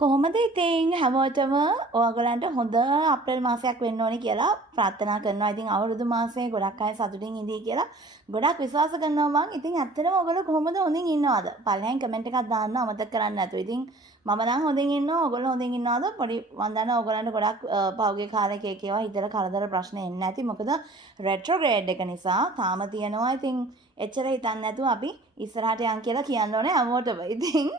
කොහොමද ඉතින් හැමෝටම ඔයගලන්ට හොඳ අප්‍රේල් මාසයක් වෙන්න ඕනේ කියලා ප්‍රාර්ථනා කරනවා. ඉතින් අවුරුදු මාසේ ගොඩක් අය සතුටින් ඉඳී කියලා ගොඩක් විශ්වාස කරනවා මං. ඉතින් ඇත්තටම ඔයගොල්ලෝ කොහොමද හොඳින් ඉන්නවද? පළවෙනි කමෙන්ට් එකක් දාන්න අමතක කරන්න නැතුව. ඉතින් මම නම් හොඳින් ඉන්නවා. ඔයගොල්ලෝ හොඳින් ඉන්නවද? පොඩි මන් දන්නවා ඔයගලන්ට ගොඩක් පහුගිය කාලේ ඒවා හිතට කරදර ප්‍රශ්න එන්නේ නැති. මොකද රෙට්‍රෝග්‍රේඩ් එක නිසා තාම තියෙනවා. ඉතින් එච්චර හිතන්න නැතුව අපි ඉස්සරහට යන් කියලා කියන්න ඕනේ හැමෝටම. ඉතින්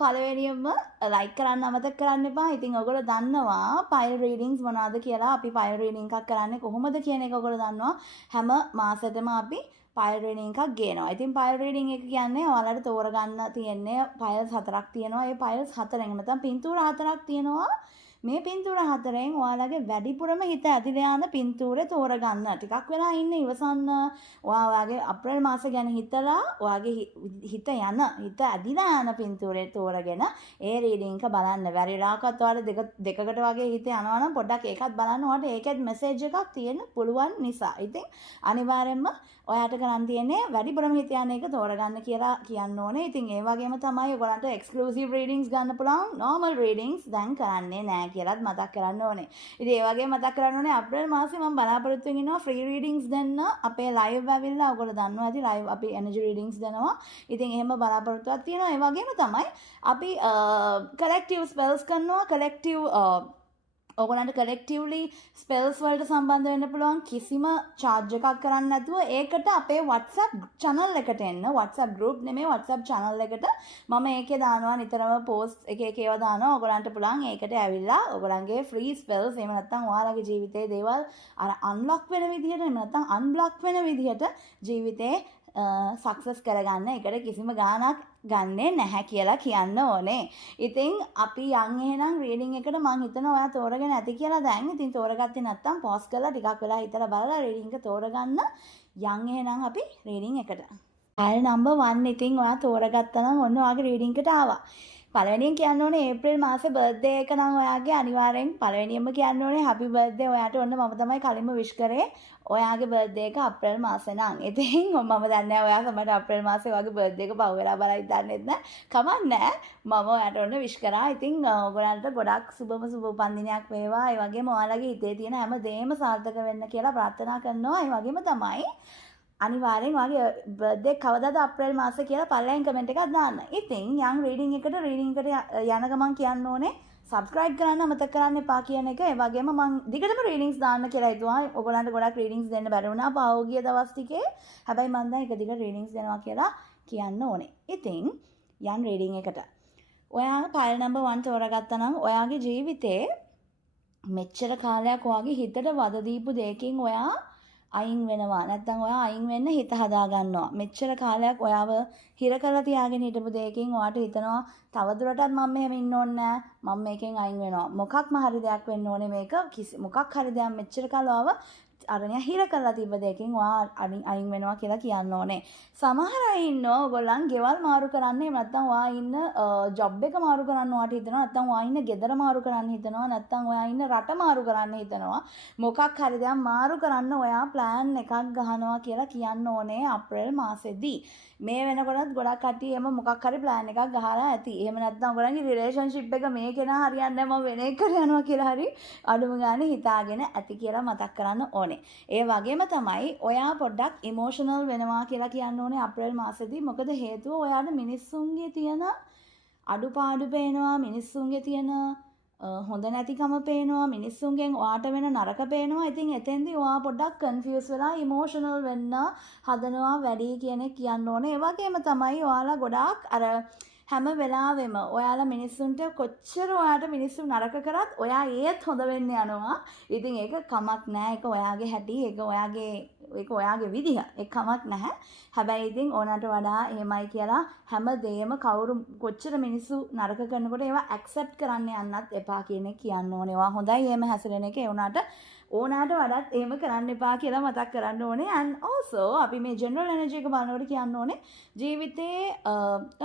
පළවෙනියෙන්ම ලයික් කරන්න අමතක කරන්න එපා. ඉතින් ඔයගොල්ලෝ දන්නවා පයිල් රීඩින්ග්ස් මොනවද කියලා. අපි පයිල් රීඩින් එකක් කරන්නේ කොහොමද කියන එක ඔයගොල්ලෝ දන්නවා. හැම මාසෙටම අපි පයිල් රීඩින් එකක් ගේනවා. ඉතින් පයිල් රීඩින් එක කියන්නේ ඔයාලට තෝරගන්න තියෙන්නේ පයිල්ස් 4ක් තියෙනවා. ඒ පයිල්ස් 4න් නැත්නම් පින්තූර 4ක් තියෙනවා. මේ පින්තූර 4න් ඔයාලගේ වැඩිපුරම හිත ඇදිලා යන පින්තූරේ තෝරගන්න. ටිකක් වෙලා ඉන්න ඉවසන්න. ඔයාගේ අප්‍රේල් මාස ගැන හිතලා ඔයාගේ හිත ඇදිලා යන පින්තූරේ තෝරගෙන ඒ රීඩින් එක බලන්න. වැරිලාකත් ඔයාලට දෙකකට වගේ හිත යනවා නම් පොඩ්ඩක් ඒකත් බලන්න. ඔයාලට ඒකෙත් මෙසේජ් එකක් තියෙන්න පුළුවන් නිසා. ඉතින් අනිවාර්යෙන්ම ඔයාට කරන් තියෙන්නේ වැඩිපුරම හිත යන එක තෝරගන්න කියලා කියන්න ඕනේ. ඉතින් ඒ වගේම තමයි ඔයගලන්ට එක්ස්ක්ලූසිව් රීඩින්ග්ස් ගන්න පුළුවන්. නෝමල් රීඩින්ග්ස් දැන් කරන්නේ නැහැ කියලාත් මතක් කරන්න ඕනේ. ඉතින් ඒ වගේම මතක් කරන්න ඕනේ අප්‍රේල් මාසේ මම බලාපොරොත්තු වෙන ඉන්නවා ෆ්‍රී රීඩින්ග්ස් දෙන්න. අපේ ලයිව් ඇවිල්ලා ඔයගොල්ලෝ දන්නවා ඇති ලයිව් අපි එනර්ජි රීඩින්ග්ස් දෙනවා. ඉතින් එහෙම බලාපොරොත්තුවක් තියෙනවා. ඒ වගේම තමයි අපි කලෙක්ටිව් ස්පෙල්ස් කරනවා. ඔයගොල්ලන්ට කලෙක්ටිව්ලි ස්පෙල්ස් වලට සම්බන්ධ වෙන්න පුළුවන් කිසිම charge එකක් කරන්න නැතුව ඒකට අපේ WhatsApp channel එකට එන්න. WhatsApp group නෙමෙයි WhatsApp channel එකට මම ඒකේ දානවා නිතරම post එක ඒවා දානවා. ඔයගොල්ලන්ට පුළුවන් ඒකට ඇවිල්ලා ඔයගොල්ලන්ගේ free spells එහෙම නැත්නම් ඔයාලගේ ජීවිතයේ දේවල් අර unlock වෙන විදිහට එහෙම නැත්නම් unblock වෙන විදිහට ජීවිතේ සක්සස් කරගන්න. එකට කිසිම ගාණක් ගන්නෙ නැහැ කියලා කියන්න ඕනේ. ඉතින් අපි යන් එහෙනම් රීඩින් එකට මං හිතනවා ඔයා තෝරගෙන ඇති කියලා දැන්. ඉතින් තෝරගත්තේ නැත්නම් පෝස් කරලා ටිකක් වෙලා හිතලා බලලා රීඩින් එක තෝරගන්න. යන් එහෙනම් අපි රීඩින් එකට. ෆයිල් නම්බර් 1 ඉතින් ඔයා තෝරගත්තා නම් ඔන්න ඔයාගේ රීඩින් එකට ආවා. පළවෙනියෙන් කියන්න ඕනේ ඒප්‍රිල් මාසේ බර්ත්ඩේ එක නම් ඔයාගේ අනිවාර්යෙන් පළවෙනියෙන්ම කියන්න ඕනේ හැපි බර්ත්ඩේ ඔයාට. ඔන්න මම තමයි කලින්ම විශ් කරේ ඔයාගේ බර්ත්ඩේ එක අප්‍රේල් මාසේ නම්. ඉතින් මම දන්නේ නැහැ ඔයා සමහරට අප්‍රේල් මාසේ ඔයාගේ බර්ත්ඩේ එක පහු වෙලා බලයි දන්නෙත් නැහැ. කමක් නැහැ. මම ඔයාට ඔන්න විශ් කරා. ඉතින් ඔයගොල්ලන්ට ගොඩක් සුබ උපන්දිනයක් වේවා. ඒ වගේම ඔයාලගේ හිතේ තියෙන හැම දෙයක්ම සාර්ථක වෙන්න කියලා ප්‍රාර්ථනා කරනවා. ඒ වගේම තමයි අනිවාර්යෙන් ඔයාගේ බර්ත්ඩේ කවදාද අප්‍රේල් මාසේ කියලා පළවෙනි කමෙන්ට් එකක් දාන්න. ඉතින් යන් රීඩින් එකට යන ගමන් කියන්න ඕනේ subscribe කරන්න අමතක කරන්න එපා කියන එක. ඒ වගේම මම දිගටම රීඩින්ග්ස් දාන්න කියලා හිතුවා. ඔයගොල්ලන්ට ගොඩක් රීඩින්ග්ස් දෙන්න බැරි වුණා පහුගිය දවස් ටිකේ. හැබැයි මම දැන් එක දිගට රීඩින්ග්ස් දෙනවා කියලා කියන්න ඕනේ. ඉතින් යන් රීඩින් එකට. ඔයා ෆයිල් නම්බර් 1 තෝරගත්තා නම් ඔයාගේ ජීවිතේ මෙච්චර කාලයක් ඔයාගේ හිතට වද දීපු දෙයකින් ඔයා අයින් වෙනවා. නැත්නම් ඔයා අයින් වෙන්න හිත හදා ගන්නවා. මෙච්චර කාලයක් ඔයාව හිර කරලා තියාගෙන හිටපු දෙයකින් ඔයාට හිතනවා තවදුරටත් මම මෙහෙම ඉන්න ඕනේ නෑ. මම මේකෙන් අයින් වෙනවා. මොකක්ම හරි දෙයක් වෙන්න ඕනේ මේක. මොකක් හරි දෙයක් මෙච්චර කාලව අරණිය හිර කරලා තිබ්බ දෙයකින් ඔයා අයින් වෙනවා කියලා කියන්න ඕනේ. සමහර අය ඉන්නවා ඔයගොල්ලන් ගෙවල් මාරු කරන්න. එහෙම නැත්නම් ඔයා ඉන්න ජොබ් එක මාරු කරන්න ඔයාට හිතෙනවා. නැත්නම් ඔයා ඉන්න ගෙදර මාරු කරන්න හිතනවා. නැත්නම් ඔයා ඉන්න රට මාරු කරන්න හිතනවා. මොකක් හරි දෙයක් මාරු කරන්න ඔයා ප්ලෑන් එකක් ගහනවා කියලා කියන්න ඕනේ අප්‍රේල් මාසෙදී. මේ වෙනකොටත් ගොඩක් කට්ටිය එහෙම මොකක් හරි ප්ලෑන් එකක් ගහලා ඇති. එහෙම නැත්නම් ඔයගොල්ලන්ගේ රිලේෂන්ෂිප් එක මේ කෙනා හරියන්නේ නැහැ මම වෙන එකකට යනවා කියලා හරි අඩුම ගානේ හිතාගෙන ඇති කියලා මතක් කරන්න ඕනේ. ඒ වගේම තමයි ඔයා පොඩ්ඩක් ඉමෝෂනල් වෙනවා කියලා කියන්න ඕනේ අප්‍රේල් මාසෙදී. මොකද හේතුව ඔයාට මිනිස්සුන්ගේ තියෙන අඩුපාඩු පේනවා, මිනිස්සුන්ගේ තියෙන හොඳ නැතිකම පේනවා, මිනිස්සුන්ගෙන් ඔයාට වෙන නරක පේනවා. ඉතින් එතෙන්දී ඔයා පොඩ්ඩක් කන්ෆියුස් වෙලා ඉමෝෂනල් වෙන්න හදනවා වැඩි කියන එක කියන්න ඕනේ. ඒ වගේම තමයි ඔයාලා ගොඩාක් අර හැම වෙලාවෙම ඔයාලා මිනිස්සුන්ට කොච්චර ඔයාට මිනිස්සු නරක කරත් ඔයා ඒත් හොඳ වෙන්න යනවා. ඉතින් ඒක කමක් නෑ. ඒක ඔයාගේ හැටි, ඒක ඔයාගේ විදිහ. ඒක කමක් නැහැ. හැබැයි ඉතින් ඕනට වඩා එහෙමයි කියලා හැම දෙයක්ම කවුරු කොච්චර මිනිස්සු නරක කරනකොට ඒවා ඇක්සෙප්ට් කරන්න යන්නත් එපා කියන එක කියන්න ඕනේ. ඔයා හොඳයි එහෙම හැසිරෙන එක. ඒ උනාට ඕනට වඩාත් එහෙම කරන්න එපා කියලා මතක් කරන්න ඕනේ. and also අපි මේ general energy එක බලනකොට කියන්න ඕනේ ජීවිතේ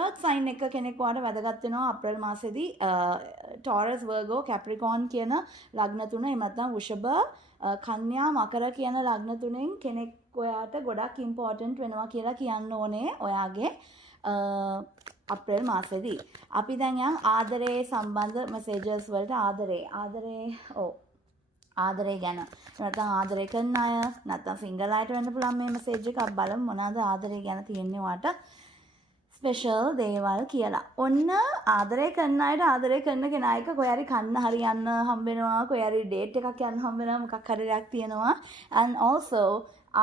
earth sign එක කෙනෙක් වාට වැදගත් වෙනවා අප්‍රේල් මාසෙදී. Taurus, Virgo, Capricorn කියන ලග්න තුන එහෙම නැත්නම් වෘෂභ, කන්‍යා, මකර කියන ලග්න තුනෙන් කෙනෙක් ඔයාට ගොඩක් ඉම්පෝර්ටන්ට් වෙනවා කියලා කියන්න ඕනේ. ඔයාගේ අප්‍රේල් මාසෙදී. අපි දැන් යන් ආදරේ සම්බන්ධ මැසේජස් වලට ආදරේ ගැන නැත්නම් ආදරේ කරන අය නැත්නම් සිංගල් අයට වෙන්න පුළුවන් මේ මැසේජ් එකක් බලමු මොනවාද ආදරේ ගැන තියෙන්නේ වාට ස්පෙෂල් දේවල් කියලා. ඔන්න ආදරේ කරන අයට ආදරේ කරන කෙනා එක්ක කොහේ හරි කන්න හරි යන්න හම්බ වෙනවා, කොහේ හරි ඩේට් එකක් යන්න හම්බ වෙනවා, මොකක් හරි දෙයක් තියෙනවා. And also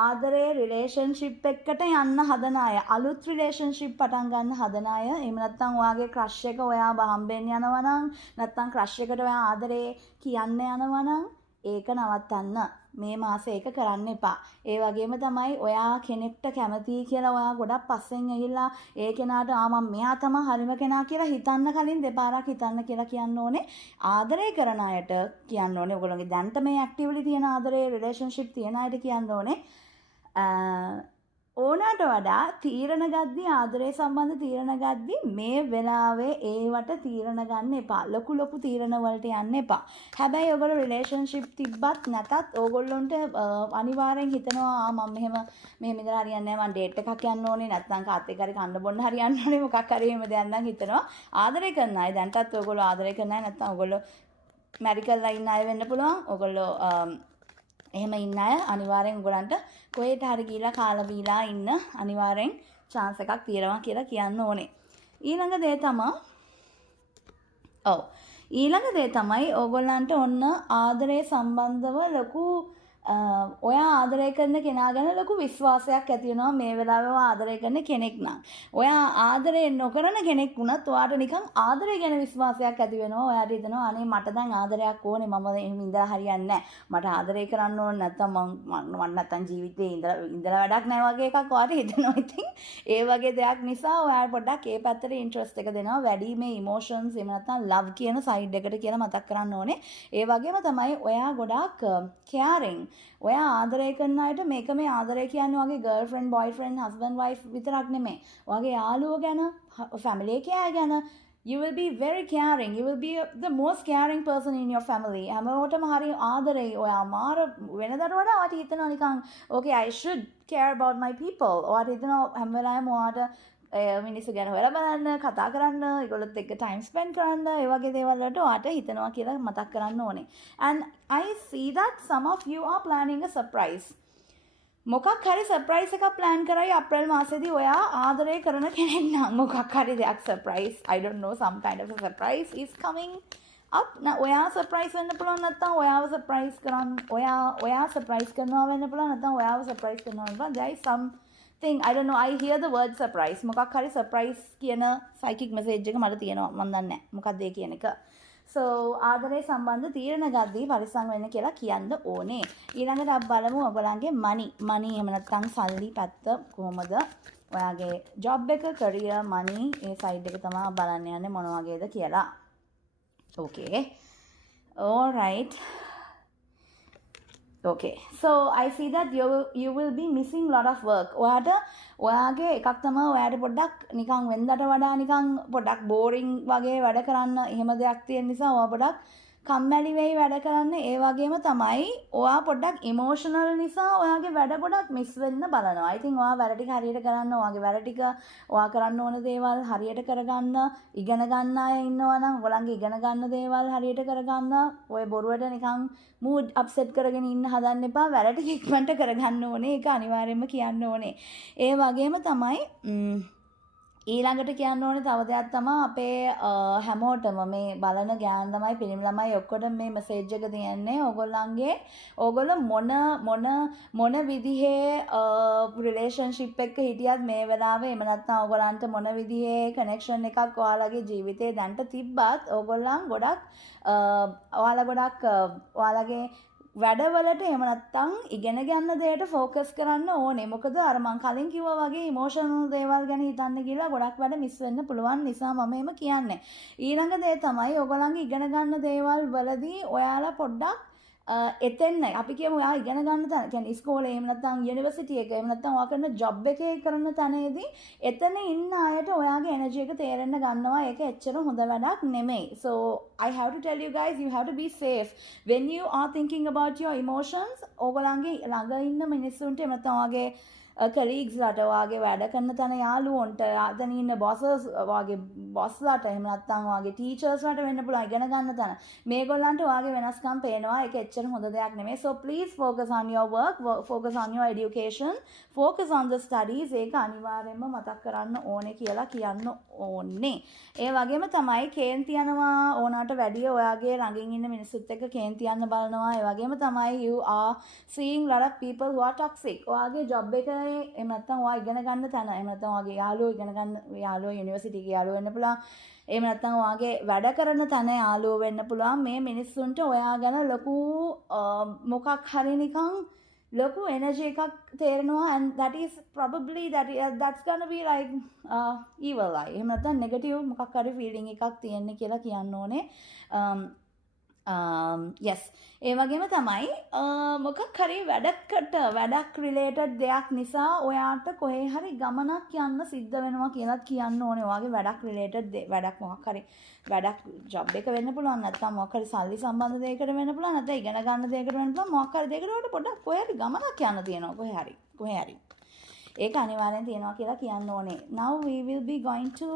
ආදරේ රිලේෂන්ෂිප් එකට යන්න හදන අය, අලුත් රිලේෂන්ෂිප් පටන් ගන්න හදන අය, එහෙම නැත්නම් ඔයාගේ ක්‍රෂ් එක ඔයාව හම්බෙන්න යනවා නම්, නැත්නම් ක්‍රෂ් එකට ඔයා ආදරේ කියන්න යනවා නම් ඒක නවත්තන්න. මේ මාසේ ඒක කරන්න එපා. ඒ වගේම තමයි ඔයා කෙනෙක්ට කැමතියි කියලා ඔයා ගොඩක් පස්සෙන් ඇවිල්ලා ඒ කෙනාට මම මෙයා තමයි හරිම කෙනා කියලා හිතන්න කලින් දෙපාරක් හිතන්න කියලා කියන්න ඕනේ. ආදරය කරන අයට කියන්න ඕනේ. ඔයගොල්ලෝගේ දැන්ට මේ ඇක්ටිව්ලි තියෙන ආදරේ රිලේෂන්ෂිප් තියෙන අයට කියන්න ඕනේ. ඕනට වඩා තීරණ ගද්දී ආදරේ සම්බන්ධ තීරණ ගද්දී මේ වෙලාවේ ඒවට තීරණ ගන්න එපා. ලොකු තීරණ වලට යන්න එපා. හැබැයි ඔයගොල්ලෝ රිලේෂන්ෂිප් තිබ්බත් නැතත් ඕගොල්ලොන්ට අනිවාර්යෙන් හිතනවා මම මෙහෙම ඉඳලා හරියන්නේ නැහැ, මම ඩේට් එකක් යන්න ඕනේ, නැත්නම් කාත් එක්ක හරි කන්න බොන්න හරි යන්න ඕනේ, මොකක් හරි එහෙම දෙයක් නම් හිතනවා. ආදරේ කරන අය දැන්ටත් ඔයගොල්ලෝ ආදරේ කරන අය නැත්නම් ඔයගොල්ලෝ මැරි කරලා ඉන්න අය වෙන්න පුළුවන්. ඔයගොල්ලෝ එහෙම ඉන්න අය අනිවාර්යෙන් උගලන්ට කොහෙට හරි ගිහලා කාලා බීලා ඉන්න අනිවාර්යෙන් chance එකක් තියෙනවා කියලා කියන්න ඕනේ. ඊළඟ දේ තමයි ඕගොල්ලන්ට ඔන්න ආදරේ සම්බන්ධව ලොකු ඔයා ආදරය කරන කෙනා ගැන ලොකු විශ්වාසයක් ඇති වෙනවා මේ වෙලාවේ ඔයා ආදරය කරන කෙනෙක් නම්. ඔයා ආදරය නොකරන කෙනෙක් වුණත් ඔයාට නිකන් ආදරය ගැන විශ්වාසයක් ඇති වෙනවා. ඔයාට හිතෙනවා අනේ මට දැන් ආදරයක් ඕනේ, මම එහෙම ඉඳලා හරියන්නේ නැහැ. මට ආදරය කරන්න ඕනේ නැත්තම් මම නැත්තම් ජීවිතේ ඉඳලා වැඩක් නැහැ වගේ එකක් ඔයාට හිතෙනවා. ඉතින් ඒ වගේ දෙයක් නිසා ඔයාට පොඩ්ඩක් ඒ පැත්තට ඉන්ට්‍රස්ට් එක දෙනවා වැඩි මේ ඉමෝෂන්ස් එහෙම නැත්තම් ලව් කියන සයිඩ් එකට කියලා මතක් කරන්න ඕනේ. ඒ වගේම තමයි ඔයා ගොඩාක් කෙයාරින්. ඔයා ආදරය කරන අයට මේක මේ ආදරය කියන්නේ වගේ ගර්ල්ෆ්‍රෙන්ඩ් බොයිෆ්‍රෙන්ඩ් හස්බන්ඩ් වයිෆ් විතරක් නෙමෙයි. ඔයාගේ යාළුවෝ ගැන, ෆැමිලි එකේ අය ගැන you will be very caring. You will be the most caring person in your family. හැමෝටම හරි ආදරේ. ඔයා මාර වෙනදට වඩා ඔයාට හිතනවා නිකන් okay I should care about my people. ඔයාට හිතනවා හැම වෙලාවෙම ඔයාට මිනිස්සු ගැන හොයලා බලන්න, කතා කරන්න, ඒගොල්ලොත් එක්ක time spend කරන්න, ඒ වගේ දේවල් වලට ඔයාට හිතනවා කියලා මතක් කරන්න ඕනේ. And I see that some of you are planning a surprise. මොකක් හරි surprise එකක් plan කරයි අප්‍රේල් මාසෙදී ඔයා ආදරය කරන කෙනෙක් නම් මොකක් හරි දෙයක් surprise. I don't know, some kind of a surprise is coming up. ඔයා surprise වෙන්න පුළුවන්, නැත්නම් ඔයාව surprise කරන්න ඔයා surprise කරනවා වෙන්න පුළුවන්, නැත්නම් ඔයාව surprise කරනවා වෙන්න පුළුවන්. There is some thing, I don't know, I hear the word surprise. මොකක් හරි surprise කියන psychic message එක මට තියෙනවා. මම දන්නේ නැහැ මොකක්ද ඒ කියන එක. So ආදරේ සම්බන්ධ තීරණ ගද්දී පරිස්සම් වෙන්න කියලා කියන්න ඕනේ. ඊළඟට අපි බලමු ඔයගලන්ගේ money එහෙම නැත්නම් සල්ලි පැත්ත කොහොමද? ඔයාගේ job එක, career, money ඒ side එක තමයි බලන්න යන්නේ මොන වගේද කියලා. Okay. All right. Okay, so I see that you will be missing lot of work. ඔයාගේ එකක් තමයි ඔයාට පොඩ්ඩක් නිකන් වෙනදට වඩා නිකන් පොඩ්ඩක් boring වගේ වැඩ කරන්න එහෙම දෙයක් තියෙන නිසා ඔයා පොඩ්ඩක් කම්මැලි වෙයි වැඩ කරන්න. ඒ වගේම තමයි ඔයා පොඩ්ඩක් emotional නිසා ඔයාගේ වැඩ පොඩ්ඩක් මිස් වෙන්න බලනවා. I think ඔයා වැඩ ටික හරියට කරන්න, ඔයාගේ වැඩ ටික ඔයා කරන්න ඕන දේවල් හරියට කරගන්න, ඉගෙන ගන්න අය ඉන්නවා නම් ඔයගලන්ගේ ඉගෙන ගන්න දේවල් හරියට කරගන්න. ඔය බොරුවට නිකන් mood upset කරගෙන ඉන්න හදන්න එපා. වැඩ ටික ඉක්මනට කරගන්න ඕනේ. ඒක අනිවාර්යයෙන්ම කියන්න ඕනේ. ඒ වගේම තමයි ඊළඟට කියන්න ඕනේ තව දෙයක් තමයි අපේ හැමෝටම මේ බලන ගෑන් ළමයි පිරිමි ළමයි ඔක්කොටම මේ මැසේජ් එක දෙන්නේ ඕගොල්ලෝ මොන විදිහේ රිලේෂන්ෂිප් එකක හිටියත් මේ වෙලාවේ එහෙම නැත්නම් ඕගොල්ලන්ට මොන විදිහේ කනෙක්ෂන් එකක් ඔයාලගේ ජීවිතේ දැන්ට තිබ්බත් ඕගොල්ලන් ගොඩක් ඔයාලගේ වැඩවලට එහෙම නැත්නම් ඉගෙන ගන්න දෙයට ફોකස් කරන්න ඕනේ. මොකද අර මං කලින් කිව්වා වගේ ඉමෝෂනල් දේවල් ගැන හිතන්න ගිහලා ගොඩක් වැඩ මිස් වෙන්න පුළුවන් නිසා මම එහෙම කියන්නේ. ඊළඟ දේ තමයි ඔයගොල්ලන්ගේ ඉගෙන ගන්න දේවල් වලදී ඔයාලා පොඩ්ඩක් එතෙන්න අපි කියමු ඔයා ඉගෙන ගන්න තැන කියන්නේ ඉස්කෝලේ එහෙම නැත්නම් යුනිවර්සිටි එක එහෙම නැත්නම් ඔයා කරන ජොබ් එකේ කරන තැනේදී එතන ඉන්න අයට ඔයාගේ එනර්ජි එක තේරෙන්න ගන්නවා. ඒක එච්චර හොඳ වැඩක් නෙමෙයි. So I have to tell you guys, you have to be safe when you are thinking about your emotions. ඕගොල්ලන්ගේ ළඟ ඉන්න මිනිස්සුන්ට එහෙම නැත්නම් ඔයාගේ කලීග්ස්ලට වාගේ වැඩ කරන තැන යාළුවොන්ට අතන ඉන්න බොසස් වාගේ බොස්ලාට එහෙම නැත්නම් වාගේ ටීචර්ස්ලාට වෙන්න පුළුවන් ඉගෙන ගන්න තැන මේගොල්ලන්ට වාගේ වෙනස්කම් පේනවා ඒක එච්චර හොඳ දෙයක් නෙමෙයි so please focus on your work focus on your education focus on the studies ඒක අනිවාර්යයෙන්ම මතක් කරන්න ඕනේ කියලා කියන්න ඕනේ ඒ වගේම තමයි කේන්ති යනවා ඕනාට වැඩිය ඔයාගේ ළඟින් ඉන්න මිනිස්සුත් එක්ක කේන්ති යන්න බලනවා ඒ වගේම තමයි you are seeing lot of people who are toxic ඔයාගේ job එක එහෙම නැත්නම් ඔයා ඉගෙන ගන්න තැන එහෙම නැත්නම් ඔයාගේ යාළුවෝ ඉගෙන ගන්න යාළුවෝ යුනිවර්සිටි එකේ යාළුවෝ වෙන්න පුළුවන් එහෙම නැත්නම් ඔයාගේ වැඩ කරන තැන යාළුවෝ වෙන්න පුළුවන් මේ මිනිස්සුන්ට ඔයා ගැන ලොකු මොකක් හරි නිකන් ලොකු එනර්ජි එකක් තේරෙනවා and that is probably that's gonna be like evil eye එහෙම නැත්නම් negative මොකක් හරි feeling එකක් තියෙන්නේ කියලා කියන්න ඕනේ yes ඒ වගේම තමයි මොකක් හරි වැඩක් රිලේටඩ් දෙයක් නිසා ඔයාට කොහේ හරි ගමනක් යන්න සිද්ධ වෙනවා කියලා කියන්න ඕනේ. ඔයාගේ වැඩක් රිලේටඩ් වැඩක් මොකක් හරි වැඩක් ජොබ් එක වෙන්න පුළුවන් නැත්නම් මොකක් හරි සල්ලි සම්බන්ධ දෙයකට වෙන්න පුළුවන් නැත්නම් ඉගෙන ගන්න දෙයකට වෙන්න පුළුවන් මොකක් හරි දෙයකට වලට පොඩ්ඩක් කොහේ හරි ගමනක් යන්න තියෙනවා කොහේ හරි ඒක අනිවාර්යෙන් තියෙනවා කියලා කියන්න ඕනේ. Now we will be going to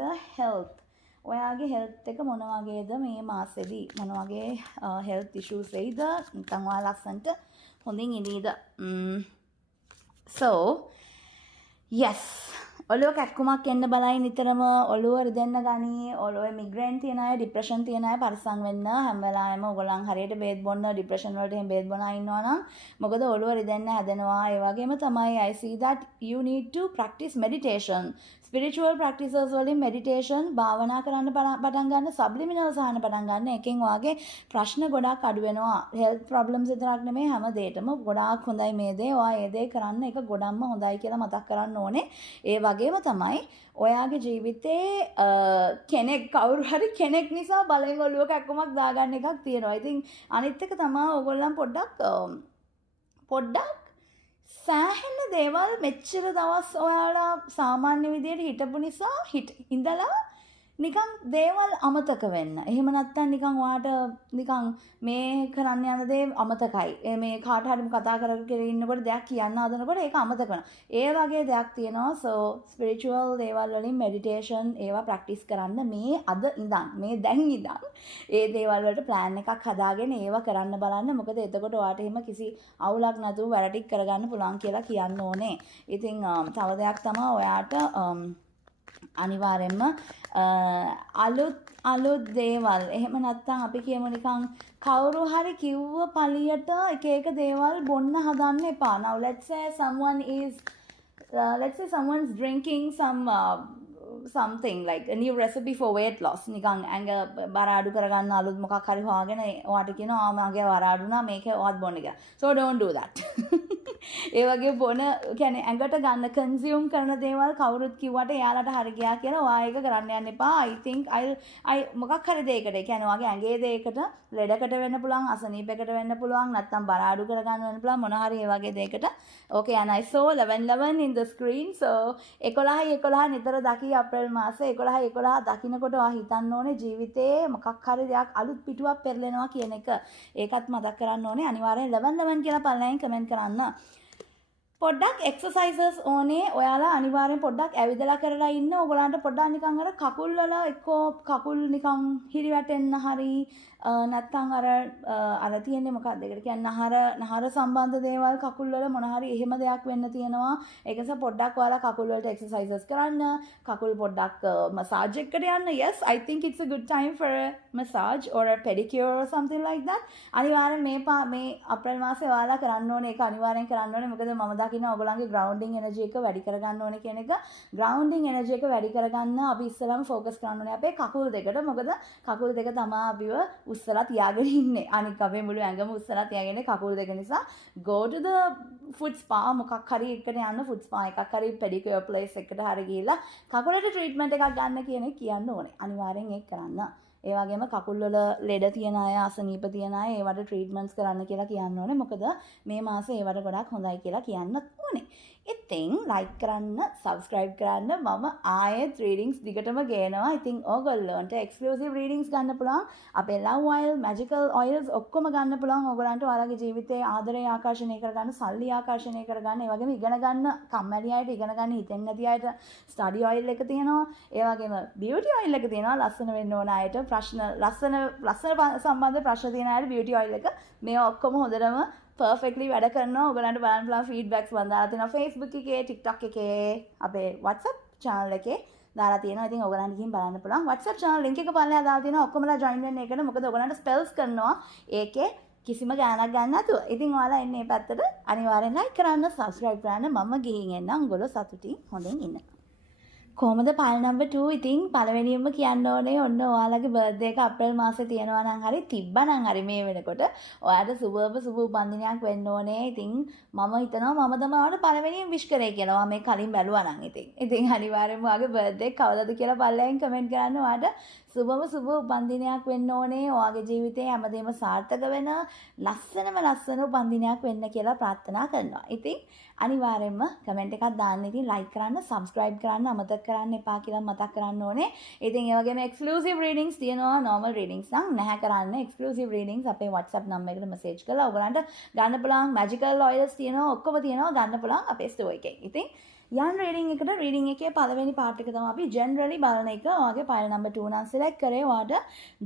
the health ඔයාගේ හෙල්ත් එක මොන වගේද මේ මාසෙදී මොන වගේ හෙල්ත් ඉෂුස් වෙයිද නැත්නම් ඔයා ලස්සන්ට හොඳින් ඉඳීද so yes ඔළුව කැක්කුමක් එන්න බලයි නිතරම ඔළුව රිදෙන්න ගනී ඔළුවේ මිග්‍රේන් තියෙන අය ડિප්‍රෙෂන් තියෙන අය පරිස්සම් වෙන්න හැම වෙලාවෙම ඔයගොල්ලන් හරියට බේත් බොන්න ડિප්‍රෙෂන් වලට එහෙම බේත් බොනා ඉන්නවා නම් මොකද ඔළුව රිදෙන්න හැදෙනවා ඒ වගේම තමයි I see that you need to practice meditation spiritual practices වලින් meditation භාවනා කරන්න පටන් ගන්න subliminal සහන පටන් ගන්න එකෙන් වාගේ ප්‍රශ්න ගොඩාක් අඩු වෙනවා health problems විතරක් නෙමෙයි හැම දෙයකම ගොඩාක් හොඳයි මේ දේ ඔයා ඒ දේ කරන්න එක ගොඩක්ම හොඳයි කියලා මතක් කරන්න ඕනේ ඒ වගේම තමයි ඔයාගේ ජීවිතේ කෙනෙක් කවුරු හරි කෙනෙක් නිසා බලෙන් ඔළුව කැක්කමක් දාගන්න එකක් තියෙනවා. ඉතින් අනිත් එක තමයි ඕගොල්ලන් පොඩ්ඩක් සෑහෙන දේවල් මෙච්චර දවස් ඔයාලා සාමාන්‍ය විදියට හිටපු නිසා ඉඳලා නිකන් දේවල් අමතක වෙන්න. එහෙම නැත්නම් නිකන් ඔයාට නිකන් මේ කරන්න යන දේ අමතකයි. මේ කාට හරි කතා කරගෙන ඉන්නකොට දෙයක් කියන්න හදනකොට ඒක අමතක වෙනවා. ඒ වගේ දෙයක් තියෙනවා. so spiritual දේවල් වලින් meditation ඒවා practice කරන්න මේ අද ඉඳන් මේ දැන් ඉඳන් ඒ දේවල් වලට plan එකක් හදාගෙන ඒවා කරන්න බලන්න. මොකද එතකොට ඔයාට එහෙම කිසි අවුලක් නැතුව වැඩ ටික කරගන්න පුළුවන් කියලා කියන්න ඕනේ. ඉතින් තව දෙයක් තමයි ඔයාට අනිවාර්යෙන්ම අලුත් දේවල් එහෙම නැත්නම් අපි කියමු නිකන් කවුරු හරි කිව්ව පළියට එක එක දේවල් බොන්න හදන්න එපා. now let's say someone's drinking something like a new recipe for weight loss නිකන් ඇඟ බර අඩු කරගන්න අලුත් මොකක් හරි හොයාගෙන ඔයාට කියනවා මගේ බර අඩුනා මේක ඔයත් බොන්න කියලා. so don't do that. ඒ වගේ බොන කියන්නේ ඇඟට ගන්න කන්සියුම් කරන දේවල් කවුරුත් කිව්වට එයාලට හරි ගියා කියලා ඔයා ඒක කරන්න යන්න එපා. I think I මොකක් හරි දෙයකට ඒ කියන්නේ ඔයාගේ ඇඟේ දෙයකට ලෙඩකට වෙන්න පුළුවන් අසනීපයකට වෙන්න පුළුවන් නැත්නම් බර අඩු කරගන්න වෙන්න පුළුවන් මොන හරි ඒ වගේ දෙයකට okay and I saw 11 in the screen so 11 නිතර දකි අප්‍රේල් මාසේ 11 දකින්නකොට ඔයා හිතන්න ඕනේ ජීවිතේ මොකක් හරි දෙයක් අලුත් පිටුවක් පෙරලෙනවා කියන එක. ඒකත් මතක් කරන්න ඕනේ. අනිවාර්යෙන් 11 කියලා පල්ලෙන් කමෙන්ට් කරන්න. පොඩ්ඩක් එක්සර්සයිසස් ඕනේ. ඔයාලා අනිවාර්යෙන් පොඩ්ඩක් ඇවිදලා කරලා ඉන්න. ඔයගොල්ලන්ට පොඩ්ඩක් නිකන් අර කකුල් වල එක්කෝ කකුල් නිකන් හිරි වැටෙන්න හරි නැත්නම් අර තියෙන්නේ මොකක්ද ඒකට කියන්නේ නහර සම්බන්ධ දේවල් කකුල් වල මොන හරි එහෙම දෙයක් වෙන්න තියෙනවා. ඒක නිසා පොඩ්ඩක් ඔයාලා කකුල් වලට එක්සර්සයිසස් කරන්න. කකුල් පොඩ්ඩක් මසාජ් එකකට යන්න. yes I think it's a good time for a massage or a pedicure or something like that. අනිවාර්යෙන් මේ අප්‍රේල් මාසේ ඔයාලා කරන්න ඕනේ. ඒක අනිවාර්යෙන් කරන්න ඕනේ. මොකද මම දකින්න ඔයගොල්ලන්ගේ grounding energy එක වැඩි කරගන්න ඕනේ කියන එක. grounding energy එක වැඩි කරගන්න අපි ඉස්සෙල්ලාම focus කරන්න ඕනේ අපේ කකුල් දෙකට. මොකද කකුල් දෙක තමයි අපිව උස්සලා තියාගෙන ඉන්නේ. අනික අපේ මුළු ඇඟම උස්සලා තියාගෙන කකුල් දෙක නිසා go to the foot spa මොකක් හරි එකට යන්න foot spa එකක් හරි pedicure place එකට හරි ගිහිල්ලා කකුලට treatment එකක් ගන්න කියන එක කියන්න ඕනේ. අනිවාර්යෙන් ඒක කරන්න. ඒ වගේම කකුල් වල ලෙඩ තියෙන අය අසනීප තියෙන අය ඒවට ට්‍රීට්මන්ට්ස් කරන්න කියලා කියන්න ඕනේ. මොකද මේ මාසේ ඒවට ගොඩක් හොඳයි කියලා කියන්නත් ඕනේ. ඉතින් ලයික් කරන්න සබස්ක්‍රයිබ් කරන්න මම ආයෙත් රීඩින්ග්ස් දිගටම ගේනවා. ඉතින් ඕගොල්ලන්ට එක්ස්ක්ලූසිව් රීඩින්ග්ස් ගන්න පුළුවන්. අපේ ලව් ඔයිල්, මැජිකල් ඔයිල්ස් ඔක්කොම ගන්න පුළුවන්. ඕගොල්ලන්ට ඔයාලගේ ජීවිතේ ආදරය ආකර්ෂණය කරගන්න, සල්ලි ආකර්ෂණය කරගන්න, ඒ වගේම ඉගෙන ගන්න කම්මැලි අයට ඉගෙන ගන්න හිතෙන්නේ නැති අයට ස්ටඩි ඔයිල් එක තියෙනවා. ඒ වගේම බියුටි ඔයිල් එක තියෙනවා. ලස්සන වෙන්න ඕන අයට ලස්සන සම්බන්ධ ප්‍රශ්න තියෙන අයට බියුටි ඔයිල් එක. මේ ඔක්කොම හොඳටම perfectly වැඩ කරනවා. ඔයගලන්ට බලන්න පුළුවන් feedbacks මම දාලා තියෙනවා Facebook එකේ, TikTok එකේ, අපේ WhatsApp channel එකේ දාලා තියෙනවා. ඉතින් ඔයගලන්ට ගිහින් බලන්න පුළුවන්. WhatsApp channel link එක පල්ලෙහා දාලා තියෙනවා. ඔක්කොමලා join වෙන්න ඒකට. මොකද ඔයගලන්ට spells කරනවා. ඒකේ කිසිම ගාණක් ගන්න නැතුව. ඉතින් ඔයාලා එන්නේ මේ පැත්තට අනිවාර්යෙන් like කරන්න, subscribe කරන්න. මම ගිහින් එන්නම්. ඔයගොල්ලෝ සතුටින් හොඳින් ඉන්න. කොහොමද පල් නම්බර් 2 ඉතින් පළවෙනියෙන්ම කියන්න ඕනේ ඔන්න ඔයාලගේ බර්ත්ඩේ එක අප්‍රේල් මාසේ තියෙනවා නම් හරි තිබ්බනම් හරි මේ වෙනකොට ඔයාලට සුබ උපන්දිනයක් වෙන්න ඕනේ. ඉතින් මම හිතනවා මම තමයි ඔයාලට පළවෙනියෙන් විශ් කරේ කියලා. මේ කලින් බැලුවා නම් ඉතින් අනිවාර්යෙන්ම ඔයාගේ බර්ත්ඩේ කවදද කියලා පල්ලෙන් කමෙන්ට් කරන්න. ඔයාලට සුබ උපන්දිනයක් වෙන්න ඕනේ. ඔයාගේ ජීවිතේ හැමදේම සාර්ථක වෙන ලස්සන උපන්දිනයක් වෙන්න කියලා ප්‍රාර්ථනා කරනවා. ඉතින් අනිවාර්යෙන්ම කමෙන්ට් එකක් දාන්න. ඉතින් like කරන්න, subscribe කරන්න අමතක කරන්න එපා කියලා මතක් කරන්න ඕනේ. ඉතින් ඒ වගේම exclusive readings තියෙනවා. normal readings නම් නැහැ කරන්න. exclusive readings අපේ WhatsApp number එකට message කරලා ඔයගලන්ට ගන්න පුළුවන්. magical oils තියෙනවා. ඔක්කොම තියෙනවා ගන්න පුළුවන් අපේ store එකේ. ඉතින් යන් reading එකේ පළවෙනි part එක තමයි අපි generally බලන එක. ඔයාගේ file number 2 නම් select කරේ. ඔයාට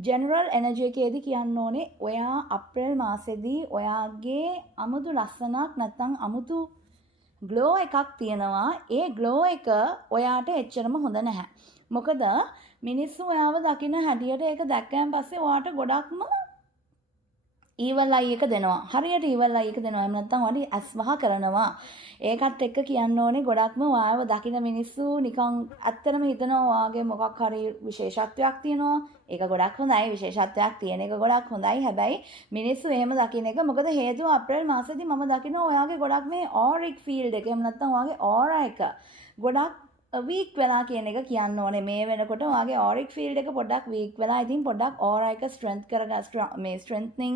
general energy එකේදී කියන්න ඕනේ ඔයා අප්‍රේල් මාසෙදී ඔයාගේ අමුතු ලස්සනක් නැත්නම් අමුතු ග්ලෝ එකක් තියෙනවා. ඒ ග්ලෝ එක ඔයාට එච්චරම හොඳ නැහැ. මොකද මිනිස්සු ඔයාව දකින්න හැටියට ඒක දැක්කයන් පස්සේ ඔයාට ගොඩක්ම ඊවල් අයි එක දෙනවා. හරියට ඊවල් අයි එක දෙනවා. එහෙම නැත්නම් වඩි ඇස්වහ කරනවා. ඒකත් එක්ක කියන්න ඕනේ ගොඩක්ම ඔයාව දකින්න මිනිස්සු නිකන් ඇත්තටම හිතනවා ඔයාගේ මොකක් හරි විශේෂත්වයක් තියෙනවා. ඒක ගොඩක් හොඳයි. විශේෂත්වයක් තියෙන එක ගොඩක් හොඳයි. හැබැයි මිනිස්සු එහෙම දකින්න එක මොකද හේතුව අප්‍රේල් මාසෙදී මම දකිනවා ඔයාගේ ගොඩක් මේ ඕරික් ෆීල්ඩ් එක එහෙම නැත්නම් ඔයාගේ ඕරා එක ගොඩක් වීක් වෙලා කියන එක කියන්න ඕනේ. මේ වෙනකොට ඔයාගේ ඕරික් ෆීල්ඩ් එක පොඩ්ඩක් වීක් වෙලා. ඉතින් පොඩ්ඩක් ඕරා එක මේ ස්ට්‍රෙන්ත්නින්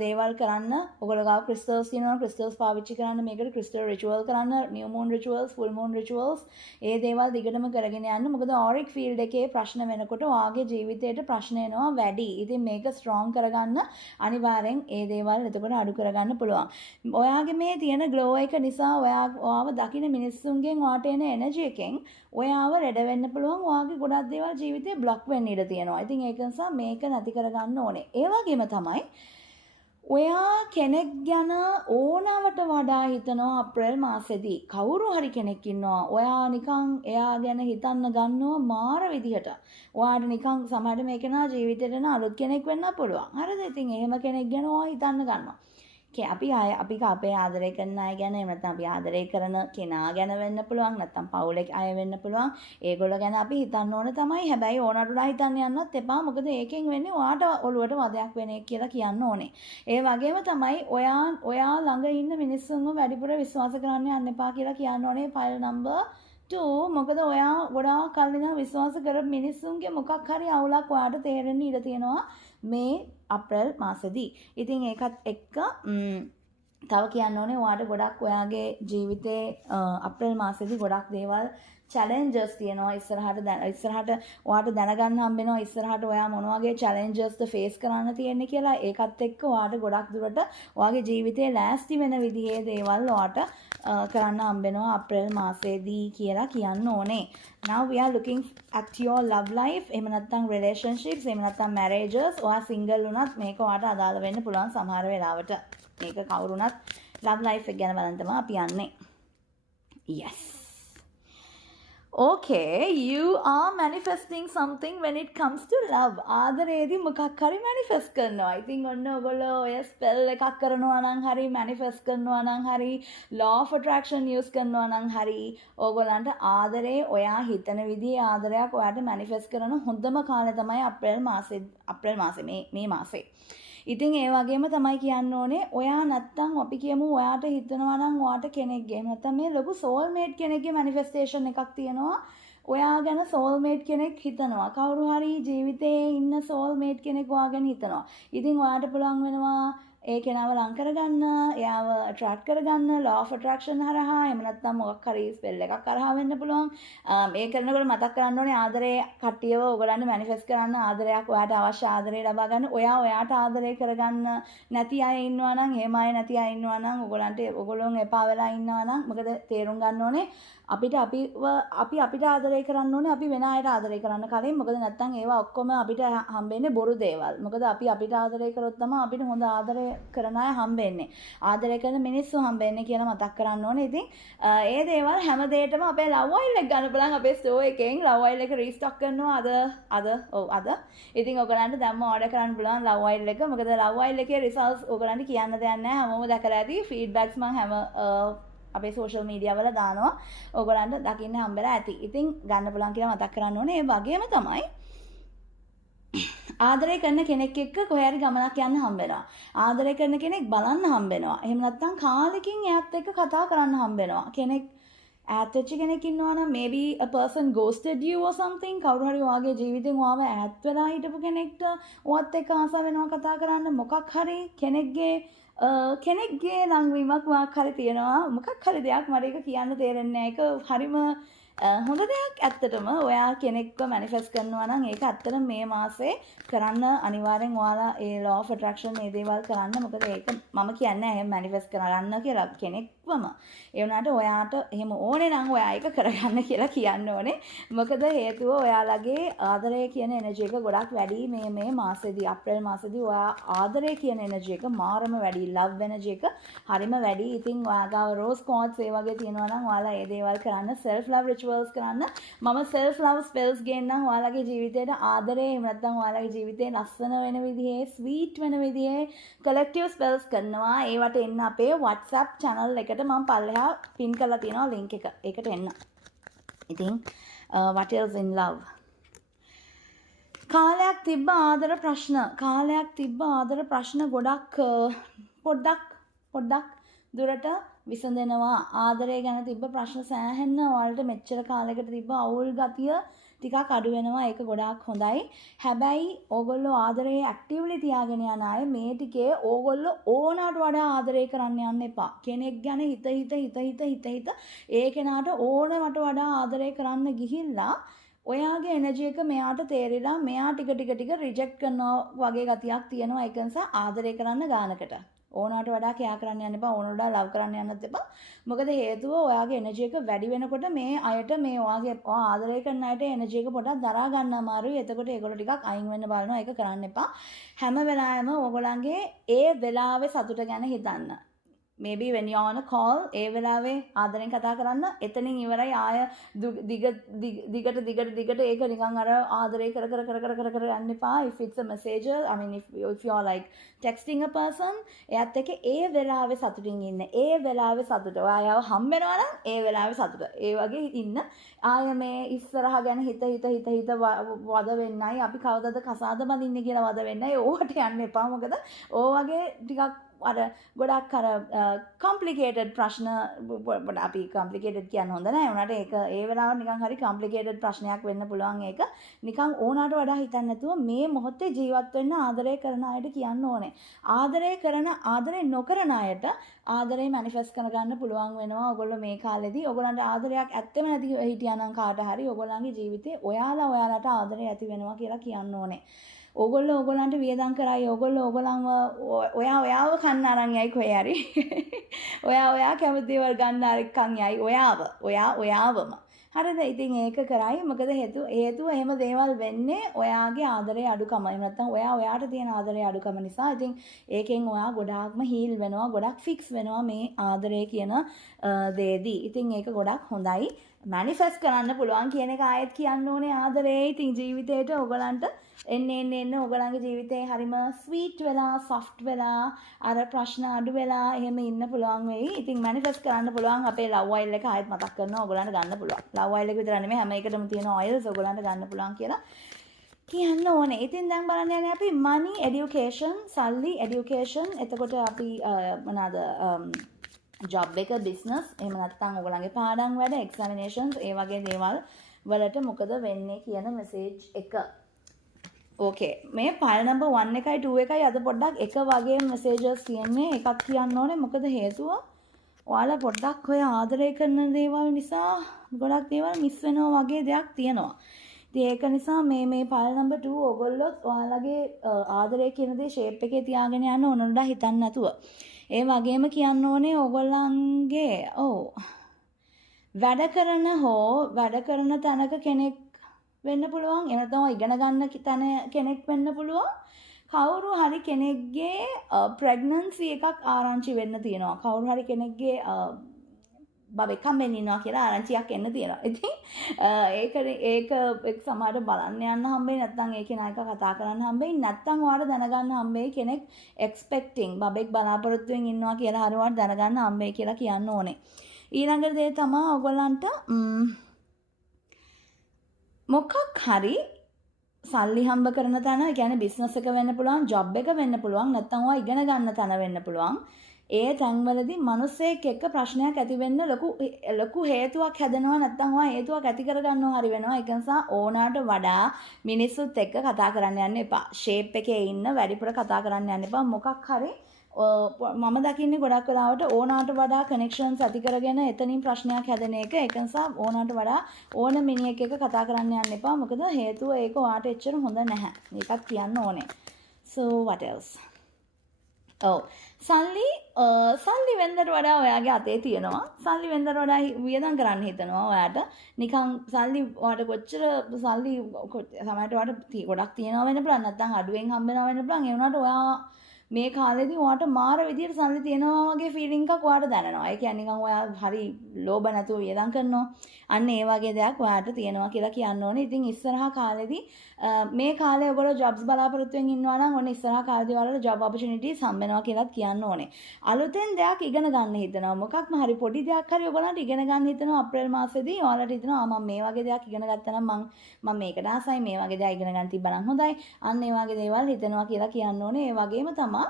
දේවල් කරන්න ඔයගොල්ලෝ ගාව ක්‍රිස්ටල්ස් තියෙනවා. ක්‍රිස්ටල්ස් පාවිච්චි කරන්න. මේකට ක්‍රිස්ටල් රිචුවල් කරන්න. New moon rituals, full moon rituals ඒ දේවල් දිගටම කරගෙන යන්න. මොකද ඕරික් ෆීල්ඩ් එකේ ප්‍රශ්න වෙනකොට ඔයාගේ ජීවිතේට ප්‍රශ්න එනවා වැඩි. ඉතින් මේක ස්ට්‍රෝං කරගන්න අනිවාර්යෙන් ඒ දේවල් එතකොට අඩු කරගන්න පුළුවන්. ඔයාගේ මේ තියෙන ග්ලෝ එක නිසා ඔයාව දකින්න මිනිස්සුන්ගෙන් ඔයාට එන එනර්ජි එකෙන් ඔයාව රෙඩ වෙන්න පුළුවන්. ඔයාගේ ගොඩක් දේවල් ජීවිතේ બ્લોක් වෙන්න ඉඩ තියෙනවා. ඉතින් ඒක නිසා මේක නැති කරගන්න ඕනේ. ඒ වගේම තමයි ඔයා කෙනෙක් ගැන ඕනවට වඩා හිතනවා අප්‍රේල් මාසෙදී. කවුරු හරි කෙනෙක් ඉන්නවා. ඔයා නිකන් එයා ගැන හිතන්න ගන්නවා මාර විදිහට. ඔයාට නිකන් සමහරට මේක නා ජීවිතේට න අලුත් කෙනෙක් වෙන්න පුළුවන්. හරිද? ඉතින් එහෙම කෙනෙක් ගැන ඔයා හිතන්න ගන්නවා. අපි අපේ ආදරය කරන අය ගැන එහෙම නැත්නම් අපි ආදරය කරන කෙනා ගැන වෙන්න පුළුවන් නැත්නම් පවුලේ අය වෙන්න පුළුවන්. ඒගොල්ලෝ ගැන අපි හිතන්න ඕන තමයි. හැබැයි ඕනට උඩා හිතන්න යන්නත් එපා. මොකද ඒකෙන් වෙන්නේ ඔයාට ඔළුවට වදයක් වෙන එක කියලා කියන්න ඕනේ. ඒ වගේම තමයි ඔයා ළඟ ඉන්න මිනිස්සුන්ව වැඩිපුර විශ්වාස කරන්න යන්න එපා කියලා කියන්න ඕනේ. ෆයිල් නම්බර් 2 මොකද ඔයා ගොඩාක් කල් ඉඳන් විශ්වාස කරපු මිනිස්සුන්ගේ මොකක් හරි අවුලක් ඔයාට තේරෙන්න ඉඩ තියෙනවා මේ අප්‍රේල් මාසෙදී. ඉතින් ඒකත් එක්ක තව කියන්න ඕනේ ඔයාට ගොඩක් ඔයාගේ ජීවිතේ අප්‍රේල් මාසෙදී ගොඩක් දේවල් challenges තියෙනවා. ඉස්සරහට ඔයාට දැනගන්න හම්බ වෙනවා ඉස්සරහට ඔයා මොන වගේ challenges ද face කරන්න තියෙන්නේ කියලා. ඒකත් එක්ක ඔයාට ගොඩක් දුරට ඔයාගේ ජීවිතේ ලෑස්ති වෙන විදිහේ දේවල් ඔයාට කරන්න හම්බ වෙනවා අප්‍රේල් මාසෙදී කියලා කියන්න ඕනේ. Now we are looking at your love life. එහෙම නැත්නම් relationships, එහෙම නැත්නම් marriages. ඔයා single වුණත් මේක ඔයාට අදාළ වෙන්න පුළුවන් සමහර වෙලාවට. මේක කවුරුණත් love life එක ගැන බලන්න තමයි අපි යන්නේ. Yes. Okay, you are manifesting something when it comes to love. ආදරේදී මොකක් හරි manifest කරනවා. ඉතින් ඔන්න ඔයගොල්ලෝ ඔය spell එකක් කරනවා නම් හරි manifest කරනවා නම් හරි law of attraction use කරනවා නම් හරි ඔයගොල්ලන්ට ආදරේ ඔයා හිතන විදිහේ ආදරයක් ඔයාට manifest කරන හොඳම කාලය තමයි අප්‍රේල් මාසේ මේ මාසේ. ඉතින් ඒ වගේම තමයි කියන්න ඕනේ ඔයා නැත්තම් අපි කියමු ඔයාට හිතනවා නම් ඔයාට කෙනෙක්ගේ නැත්තම් මේ ලොකු soulmate කෙනෙක්ගේ manifestation එකක් තියෙනවා. ඔයා ගැන soulmate කෙනෙක් හිතනවා. කවුරු හරි ජීවිතේ ඉන්න soulmate කෙනෙක් ඔයා ගැන හිතනවා. ඉතින් ඔයාට පුළුවන් වෙනවා ඒ කෙනාව ලං කරගන්න, එයාව attract කරගන්න law of attraction හරහා එහෙම නැත්නම් මොකක් හරි ස්පෙල් එකක් කරහා වෙන්න පුළුවන්. ඒ කරනකොට මතක් කරන්න ඕනේ ආදරේ කට්ටියව ඔයගලන්ට මැනිෆෙස්ට් කරන්න ආදරයක් ඔයාට අවශ්‍ය ආදරේ ලබා ගන්න. ඔයාට ආදරේ කරගන්න නැති අය ඉන්නවා නම්, එහෙම අය නැති අය ඉන්නවා නම් ඔයගොල්ලෝන් එපා වෙලා ඉන්නවා නම් මොකද තේරුම් ගන්න ඕනේ අපිට අපිට ආදරේ කරන්න ඕනේ අපි වෙන අයට ආදරේ කරන්න කලින්. මොකද නැත්තම් ඒවා ඔක්කොම අපිට හම්බෙන්නේ බොරු දේවල්. මොකද අපිට ආදරේ කරොත් තමයි අපිට හොඳ ආදරේ කරන අය හම්බෙන්නේ. ආදරේ කරන මිනිස්සු හම්බෙන්නේ කියලා මතක් කරන්න ඕනේ. ඉතින් ඒ දේවල් හැම දෙයකම අපේ ලව් වයිල් එක ගන්න බලන් අපේ ස්ටෝර් එකෙන් ලව් වයිල් එක රීස්ටොක් කරනවා අද. ඉතින් ඔයගලන්ට දැම්ම ඕඩර් කරන්න පුළුවන් ලව් වයිල් එක. මොකද ලව් වයිල් එකේ රිසල්ට්ස් ඔයගලන්ට කියන්න දෙයක් නැහැ. හැමෝම දැකලා ඇති. ෆීඩ්බැක්ස් මම හැම අපේ සෝෂල් මීඩියා වල දානවා. ඔයගලන්ට දකින්න හම්බෙලා ඇති. ඉතින් ගන්න පුළුවන් කියලා මතක් කරන්න ඕනේ. ඒ වගේම තමයි ආදරය කරන කෙනෙක් එක්ක කොහේ හරි ගමනක් යන්න හම්බෙනවා. ආදරය කරන කෙනෙක් බලන්න හම්බෙනවා. එහෙම නැත්නම් කාලෙකින් එයාත් එක්ක කතා කරන්න හම්බෙනවා. කෙනෙක් ඈත් වෙච්ච කෙනෙක් ඉන්නවා නම් maybe a person ghosted you or something. කවුරු හරි ඔයාගේ ජීවිතෙන් ඔයාව ඈත් වෙලා හිටපු කෙනෙක්ට ඔයත් එක්ක ආස වෙනවා කතා කරන්න. මොකක් හරි කෙනෙක්ගේ ලංවීමක් මොකක් හරි තියෙනවා. මොකක් හරි දෙයක් මට ඒක කියන්න තේරෙන්නේ නැහැ. ඒක හරිම හොඳ දෙයක් ඇත්තටම. ඔයා කෙනෙක්ව මැනිෆෙස්ට් කරනවා නම් ඒක ඇත්තටම මේ මාසේ කරන්න අනිවාර්යෙන් ඔයාලා ඒ law of attraction මේ දේවල් කරන්න. මොකද ඒක මම කියන්නේ එහෙම මැනිෆෙස්ට් කරන්න කියලා කෙනෙක්වම. ඒ වුණාට ඔයාට එහෙම ඕනේ නම් ඔයා ඒක කරගන්න කියලා කියන්න ඕනේ. මොකද හේතුව ඔයාලගේ ආදරය කියන එනර්ජි එක ගොඩක් වැඩි මේ මාසෙදී අප්‍රේල් මාසෙදී ඔයා ආදරය කියන එනර්ජි එක මාරම වැඩි. ලව් එනර්ජි එක හරිම වැඩි. ඉතින් ඔයාගාව රෝස් කෝඩ්ස් ඒ වගේ තියෙනවා නම් ඔයාලා ඒ දේවල් කරන්න. self love rituals කරන්න. මම self love spells ගේන්නම් ඔයාලගේ ජීවිතේට ආදරේ එහෙම නැත්නම් ඔයාලගේ ජීවිතේ ලස්සන වෙන විදිහේ ස්වීට් වෙන විදිහේ collective spells කරනවා. ඒවට එන්න අපේ WhatsApp channel එකට මම පල්ලෙහා pin කරලා තියෙනවා link එක. ඒකට එන්න. ඉතින් what else in love? කාලයක් තිබ්බ ආදර ප්‍රශ්න ගොඩක් පොඩ්ඩක් දුරට විසඳෙනවා. ආදරය ගැන තිබ්බ ප්‍රශ්න සෑහෙන්න ඔයාලට මෙච්චර කාලයකට තිබ්බ අවුල් ගතිය ටිකක් අඩු වෙනවා. ඒක ගොඩාක් හොඳයි. හැබැයි ඕගොල්ලෝ ආදරේ ඇක්ටිව්ලි තියාගෙන යන අය මේ ටිකේ ඕගොල්ලෝ ඕනට වඩා ආදරය කරන්න යන්න එපා. කෙනෙක් ගැන හිත ඒ කෙනාට ඕනකට වඩා ආදරය කරන්න ගිහිල්ලා ඔයාගේ එනර්ජි එක මෙයාට තේරිලා මෙයා ටික රිජෙක්ට් කරනවා වගේ ගතියක් තියෙනවා. ඒක නිසා ආදරය කරන්න ගානකට ඕනට වඩා කෑ කරන්න යන්න එපා. ඕනට වඩා ලව් කරන්න යන්නත් එපා. මොකද හේතුව ඔයාගේ එනර්ජි එක වැඩි වෙනකොට මේ අයට මේ ඔයාගේ ආදරය කරන අයට එනර්ජි එක පොඩක් දරා ගන්න අමාරුයි. එතකොට ඒගොල්ලෝ ටිකක් අයින් වෙන්න බලනවා. ඒක කරන්න එපා. හැම වෙලාවෙම ඕගොල්ලන්ගේ ඒ වෙලාවේ සතුට ගැන හිතන්න. maybe when you on a call ඒ වෙලාවේ ආදරෙන් කතා කරන්න. එතනින් ඉවරයි. ආය දිගට ඒක නිකන් අර ආදරේ කර යන්න එපා. if it's a messenger, I mean if you are like texting a person, එයාත් එක්ක ඒ වෙලාවේ සතුටින් ඉන්න. ඒ වෙලාවේ සතුට. ඔයාව හම් වෙනවා නම් ඒ වෙලාවේ සතුට. ඒ වගේ ඉන්න. ආය මේ ඉස්සරහ ගැන හිත වද වෙන්නයි. අපි කවදද කසාද බඳින්නේ කියලා වද වෙන්නයි. ඕවට යන්න එපා. මොකද ඕ වගේ ටිකක් අර ගොඩක් අර complicated ප්‍රශ්න අපි complicated කියන්න හොඳ නැහැ. උනාට ඒක ඒ වෙලාවට නිකන් හරි complicated ප්‍රශ්නයක් වෙන්න පුළුවන්. ඒක නිකන් ඕනකට වඩා හිතන්න නැතුව මේ මොහොතේ ජීවත් වෙන්න ආදරය කරන අයට කියන්න ඕනේ. ආදරය නොකරන අයට ආදරේ මැනිෆෙස්ට් කරගන්න පුළුවන් වෙනවා. ඔයගොල්ලෝ මේ කාලෙදී ඔයගොල්ලන්ට ආදරයක් ඇත්තම නැති හිටියා නම් කාට හරි ඔයගොල්ලන්ගේ ජීවිතේ ඔයාලට ආදරය ඇති වෙනවා කියලා කියන්න ඕනේ. ඕගොල්ලන්ට වියදම් කරයි. ඕගොල්ලන්ව ඔයාව කන්න අරන් යයි කොහේ හරි. ඔයා කැමති දේවල් ගන්න අරකන් යයි. ඔයාවම. හරිද? ඉතින් ඒක කරයි. මොකද හේතුව එහෙම දේවල් වෙන්නේ ඔයාගේ ආදරේ අඩුකම. එහෙම නැත්නම් ඔයාට තියෙන ආදරේ අඩුකම නිසා. ඉතින් ඒකෙන් ඔයා ගොඩාක්ම හීල් වෙනවා. ගොඩක් ෆික්ස් වෙනවා මේ ආදරය කියන දේදී. ඉතින් ඒක ගොඩක් හොඳයි. මැනිෆෙස්ට් කරන්න පුළුවන් කියන එක ආයෙත් කියන්න ඕනේ. ආදරේ ඉතින් ජීවිතේට ඔයගලන්ට එන්න ඔයගලන්ගේ ජීවිතේ හරිම ස්වීට් වෙලා සොෆ්ට් වෙලා අර ප්‍රශ්න අඩු වෙලා එහෙම ඉන්න පුළුවන් වෙයි. ඉතින් මැනිෆෙස්ට් කරන්න පුළුවන්. අපේ ලව් ඔයිල් එක ආයෙත් මතක් කරනවා. ඔයගලන්ට ගන්න පුළුවන්. ලව් ඔයිල් එක විතර නෙමෙයි හැම එකටම තියෙන ඔයිල්ස් ඔයගලන්ට ගන්න පුළුවන් කියලා කියන්න ඕනේ. ඉතින් දැන් බලන්න යන්නේ අපි money education සල්ලි education. එතකොට අපි මොනවාද ජොබ් එක බිස්නස් එහෙම නැත්නම් ඔයගලන්ගේ පාඩම් වැඩ එක්සැමිනේෂන්ස් ඒ වගේ දේවල් වලට මොකද වෙන්නේ කියන මෙසේජ් එක ඕකේ මේ ෆයිල් නම්බර් 1 එකයි 2 එකයි අද පොඩ්ඩක් එක වගේ මෙසේජස් තියෙන්නේ එකක් කියන්න ඕනේ මොකද හේතුව ඔයාලා පොඩ්ඩක් ඔය ආදරය කරන දේවල් නිසා ගොඩක් දේවල් මිස් වෙනවා වගේ දෙයක් තියෙනවා. ඉතින් ඒක නිසා මේ ෆයිල් නම්බර් 2 ඔයගොල්ලෝ ඔයාලගේ ආදරය කියන දේ ෂේප් එකේ තියාගෙන යන්න ඕනොඩ හිතන්න නැතුව. ඒ වගේම කියන්න ඕනේ ඔයගොල්ලන්ගේ වැඩ කරන තැනක කෙනෙක් වෙන්න පුළුවන් එනතම ඉගෙන ගන්න තැන කෙනෙක් වෙන්න පුළුවන් කවුරු හරි කෙනෙක්ගේ ප්‍රෙග්නන්සි එකක් ආරංචි වෙන්න තියෙනවා කවුරු හරි කෙනෙක්ගේ බබෙක් හම්බෙන්න ඉන්නවා කියලා ආරංචියක් එන්න තියෙනවා ඉතින් ඒක සමහරට බලන්න යන්න හම්බෙයි නැත්නම් ඒ කෙනා එක කතා කරන්න හම්බෙයි නැත්නම් ඔයාලට දැනගන්න හම්බෙයි කෙනෙක් එක්ස්පෙක්ටිං බබෙක් බලාපොරොත්තු වෙමින් ඉන්නවා කියලා හරි ඔයාලට දැනගන්න හම්බෙයි කියලා කියන්න ඕනේ ඊළඟ දේ තමයි ඔයගොල්ලන්ට මොකක් හරි සල්ලි හම්බ කරන තැන කියන්නේ බිස්නස් එක වෙන්න පුළුවන් ජොබ් එක වෙන්න පුළුවන් නැත්නම් ඔයා ඉගෙන ගන්න තැන වෙන්න පුළුවන් ඒ තැන්වලදී මිනිස්සෙක් එක්ක ප්‍රශ්නයක් ඇති වෙන්න ලොකු හේතුවක් හැදෙනවා නැත්නම් ඔයා හේතුවක් ඇති කරගන්නවා හරි වෙනවා ඒක නිසා ඕනාට වඩා මිනිස්සුත් එක්ක කතා කරන්න යන්න එපා ෂේප් එකේ ඉන්න වැඩිපුර කතා කරන්න යන්න එපා මොකක් හරි මම දකින්නේ ගොඩක් වෙලාවට ඕනාට වඩා කනෙක්ෂන්ස් ඇති කරගෙන එතනින් ප්‍රශ්නයක් හැදෙන එක ඒක නිසා ඕනාට වඩා ඕන මිනිහෙක් එක්ක කතා කරන්න යන්න එපා මොකද හේතුව ඒක ඔයාට එච්චර හොඳ නැහැ ඒකත් කියන්න ඕනේ so what else සල්ලි වෙන්දට වඩා ඔයාගේ අතේ තියෙනවා සල්ලි වෙන්දට වඩා වියදම් කරන්න හිතනවා ඔයාට නිකන් සල්ලි ඔයාට කොච්චර සල්ලි සමහරට ඔයාට ගොඩක් තියෙනවා වෙන්න පුළුවන් නැත්නම් අඩුවෙන් හම්බ වෙනවා වෙන්න පුළුවන් ඒ වුණාට ඔයා මේ කාලෙදී ඔයාට මාර විදියට සල්ලි තියෙනවා වගේ ෆීලිං එකක් ඔයාට දැනෙනවා. ඒ කියන්නේ නිකන් ඔයා හරි ලෝභ නැතුව වියදම් කරනවා. අන්න ඒ වගේ දෙයක් ඔයාට තියෙනවා කියලා කියන්න ඕනේ. ඉතින් ඉස්සරහා කාලෙදී මේ කාලේ ඔයගොල්ලෝ ජොබ්ස් බලාපොරොත්තුෙන් ඉන්නවා නම් ඔන්න ඉස්සරහා කාලේදී ඔයාලට ජොබ් ඔපචුනිටිස් හම්බ වෙනවා කියලාත් කියන්න ඕනේ. අලුතෙන් දෙයක් ඉගෙන ගන්න හිතනවා. මොකක්ම හරි පොඩි දෙයක් හරි ඔයගොල්ලන්ට ඉගෙන ගන්න හිතනවා අප්‍රේල් මාසෙදී ඔයාලට හිතනවා මම මේ වගේ දෙයක් ඉගෙන ගත්තා නම් මම මේකට ආසයි මේ වගේ දෙයක් ඉගෙන ගන්න තිබ්බා නම් හොඳයි. අන්න ඒ වගේ දේවල් හිතනවා කියලා කියන්න ඕනේ. ඒ වගේම තමයි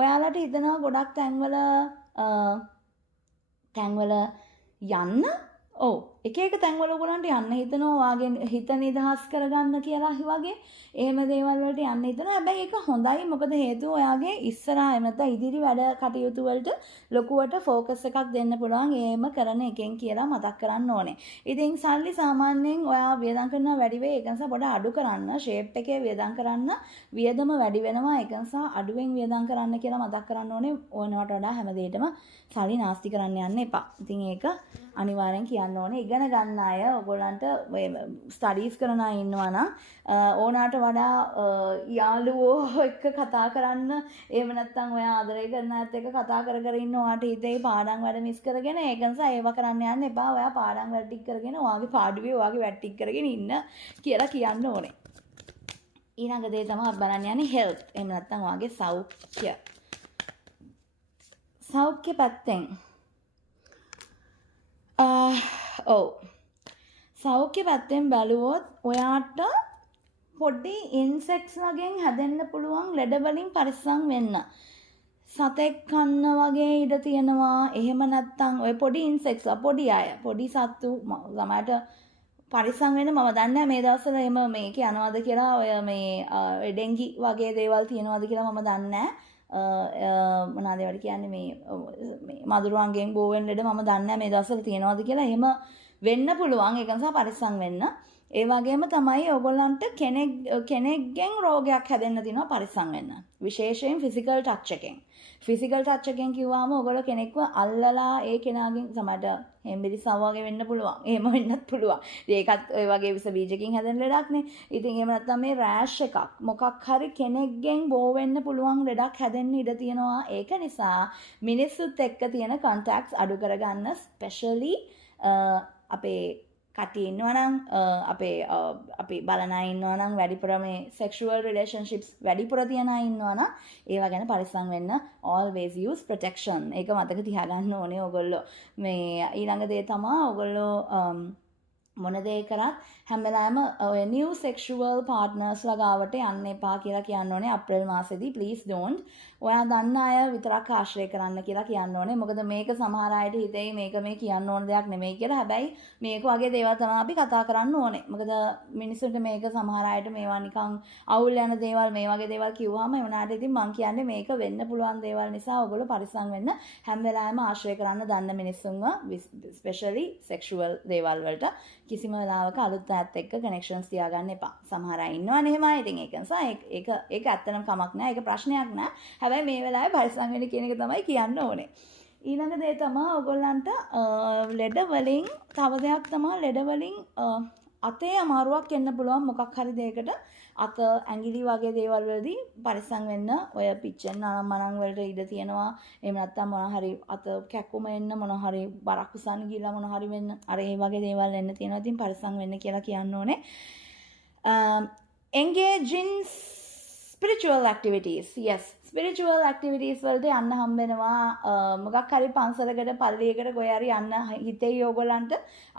ඔයාලට හිතනවා ගොඩක් තැන්වල යන්න එක තැන්වල ඔයගොල්ලන්ට යන්න හිතනවා ඔයාගේ හිත නිදහස් කරගන්න කියලා වගේ එහෙම දේවල් වලට යන්න හිතනවා හැබැයි ඒක හොඳයි මොකද හේතුව ඔයාගේ ඉස්සරහා එහෙම නැත්නම් ඉදිරි වැඩ කටයුතු වලට ලොකුවට ફોකස් එකක් දෙන්න පුළුවන් එහෙම කරන එකෙන් කියලා මතක් කරන්න ඕනේ. ඉතින් සල්ලි සාමාන්‍යයෙන් ඔයා වියදම් කරනවා වැඩි වෙයි ඒක නිසා පොඩ අඩු කරන්න ෂේප් එකේ වියදම් කරන්න වියදම වැඩි වෙනවා ඒක නිසා අඩුවෙන් වියදම් කරන්න කියලා මතක් කරන්න ඕනේ. ඕනවට වඩා හැම දෙයකම සල්ලි නාස්ති කරන්න යන්න එපා. ඉතින් ඒක අනිවාර්යෙන් කියන්න ඕනේ. ඉගෙන ගන්න අය ඔයගොල්ලන්ට ස්ටඩීස් කරන අය ඉන්නවා නම් ඕනාට වඩා යාළුවෝ එක්ක කතා කරන්න එහෙම නැත්නම් ඔයා ආදරය කරන අයත් එක්ක කතා කර ඉන්න ඔයාට හිතේ පාඩම් වැඩ මිස් කරගෙන ඒක නිසා ඒව කරන්න යන්න එපා. ඔයා පාඩම් වැඩ ටික කරගෙන ඔයාගේ පාඩුවේ ඔයාගේ වැඩ ටික කරගෙන ඉන්න කියලා කියන්න ඕනේ. ඊළඟ දේ තමයි බලන්න යන්නේ හෙල්ත්. එහෙම නැත්නම් ඔයාගේ සෞඛ්‍ය පැත්තෙන් සෞඛ්‍ය පැත්තෙන් බැලුවොත් ඔයාට පොඩි ඉන්සෙක්ට්ස් වගේ හැදෙන්න පුළුවන් ලෙඩ වලින් පරිස්සම් වෙන්න. සතෙක් කන්න වගේ ඉඩ තියෙනවා. එහෙම නැත්නම් ඔය පොඩි ඉන්සෙක්ට්ස් පොඩි අය පොඩි සත්තු ළමයට පරිස්සම් වෙන්න මම දන්නේ මේ දවස්වල එහෙම මේක යනවාද කියලා ඔය මේ ඩෙන්ගි වගේ දේවල් තියෙනවාද කියලා මම දන්නේ නැහැ. මොනවාද ඒවට කියන්නේ මේ මදුරුවන්ගෙන් බෝ වෙන ලෙඩ මම දන්නේ නැහැ මේ දවස්වල තියෙනවාද කියලා. එහෙම වෙන්න පුළුවන්. ඒක නිසා පරිස්සම් වෙන්න. ඒ වගේම තමයි ඔයගොල්ලන්ට කෙනෙක්ගෙන් රෝගයක් හැදෙන්න දිනවා පරිස්සම් වෙන්න. විශේෂයෙන් ෆිසිකල් ටච් එකෙන්. ෆිසිකල් ටච් එකෙන් කිව්වම ඔයගොල්ලෝ කෙනෙක්ව අල්ලලා ඒ කෙනාගෙන් සමහරට හෙම්බිරිස්සව වගේ වෙන්න පුළුවන්. එහෙම වෙන්නත් පුළුවන්. ඒකත් ඔය වගේ විස බීජකින් හැදෙන ලෙඩක් නේ. ඉතින් එහෙම නැත්නම් මේ රෑෂ් එකක් මොකක් හරි කෙනෙක්ගෙන් බෝ වෙන්න පුළුවන් ලෙඩක් හැදෙන්න ඉඩ තියෙනවා. ඒක නිසා මිනිස්සුත් එක්ක තියෙන contacts අඩු කරගන්න ස්පෙෂලි අපේ කට්ටිය ඉන්නවා නම් අපේ බලන අය ඉන්නවා නම් වැඩිපුර මේ sexual relationships වැඩිපුර තියන අය ඉන්නවා නම් ඒවා ගැන පරිස්සම් වෙන්න always use protection. ඒක මතක තියාගන්න ඕනේ ඔයගොල්ලෝ. මේ ඊළඟ දේ තමයි ඔයගොල්ලෝ මොන දේ කරත් හැම වෙලාවෙම ඔය new sexual partners ලා ගාවට යන්න එපා කියලා කියන්න ඕනේ අප්‍රේල් මාසෙදී please don't. ඔයා දන්න අය විතරක් ආශ්‍රය කරන්න කියලා කියන්න ඕනේ. මොකද මේක සමහර අයට හිතෙයි මේක මේ කියන්න ඕන දෙයක් නෙමෙයි කියලා. හැබැයි මේක වගේ දේවල් තමයි අපි කතා කරන්න ඕනේ. මොකද මිනිස්සුන්ට මේක සමහර අයට මේවා නිකන් අවුල් යන දේවල් මේ වගේ දේවල් කිව්වම ඒ වුණාට ඉතින් මං කියන්නේ මේක වෙන්න පුළුවන් දේවල් නිසා ඔයගොල්ලෝ පරිස්සම් වෙන්න. හැම වෙලාවෙම ආශ්‍රය කරන්න දන්න මිනිස්සුන්ව especially sexual දේවල් වලට කිසිම වෙලාවක අලුත් අයත් එක්ක connections තියාගන්න එපා. සමහර අය ඉන්නවනේ එහෙමයි. ඉතින් ඒක නිසා ඒක ඇත්තටම කමක් නෑ. ඒක ප්‍රශ්නයක් නෑ. හැබැයි මේ වෙලාවේ පරිස්සම් වෙන්න කියන එක තමයි කියන්න ඕනේ. ඊළඟ දේ තමයි ඔයගොල්ලන්ට ලෙඩ වලින් තව දෙයක් තමයි ලෙඩ වලින් අතේ අමාරුවක් එන්න පුළුවන් මොකක් හරි දෙයකට අත ඇඟිලි වගේ දේවල් වලදී පරිස්සම් වෙන්න. ඔය පිච්චෙන්න අනම්මනම් වලට ඉඩ තියෙනවා. එහෙම නැත්නම් මොන හරි අත කැක්කුම එන්න මොන හරි බරක් උසන්න ගිහලා මොන හරි වෙන්න අර ඒ වගේ දේවල් එන්න තියෙනවා. ඉතින් පරිස්සම් වෙන්න කියලා කියන්න ඕනේ. Engage in spiritual activities. Yes, spiritual activities වලට යන්න හම්බ වෙනවා. මොකක් හරි පන්සලකට පල්ලියකට කොහේ හරි යන්න හිතෙයි ඕගොල්ලන්ට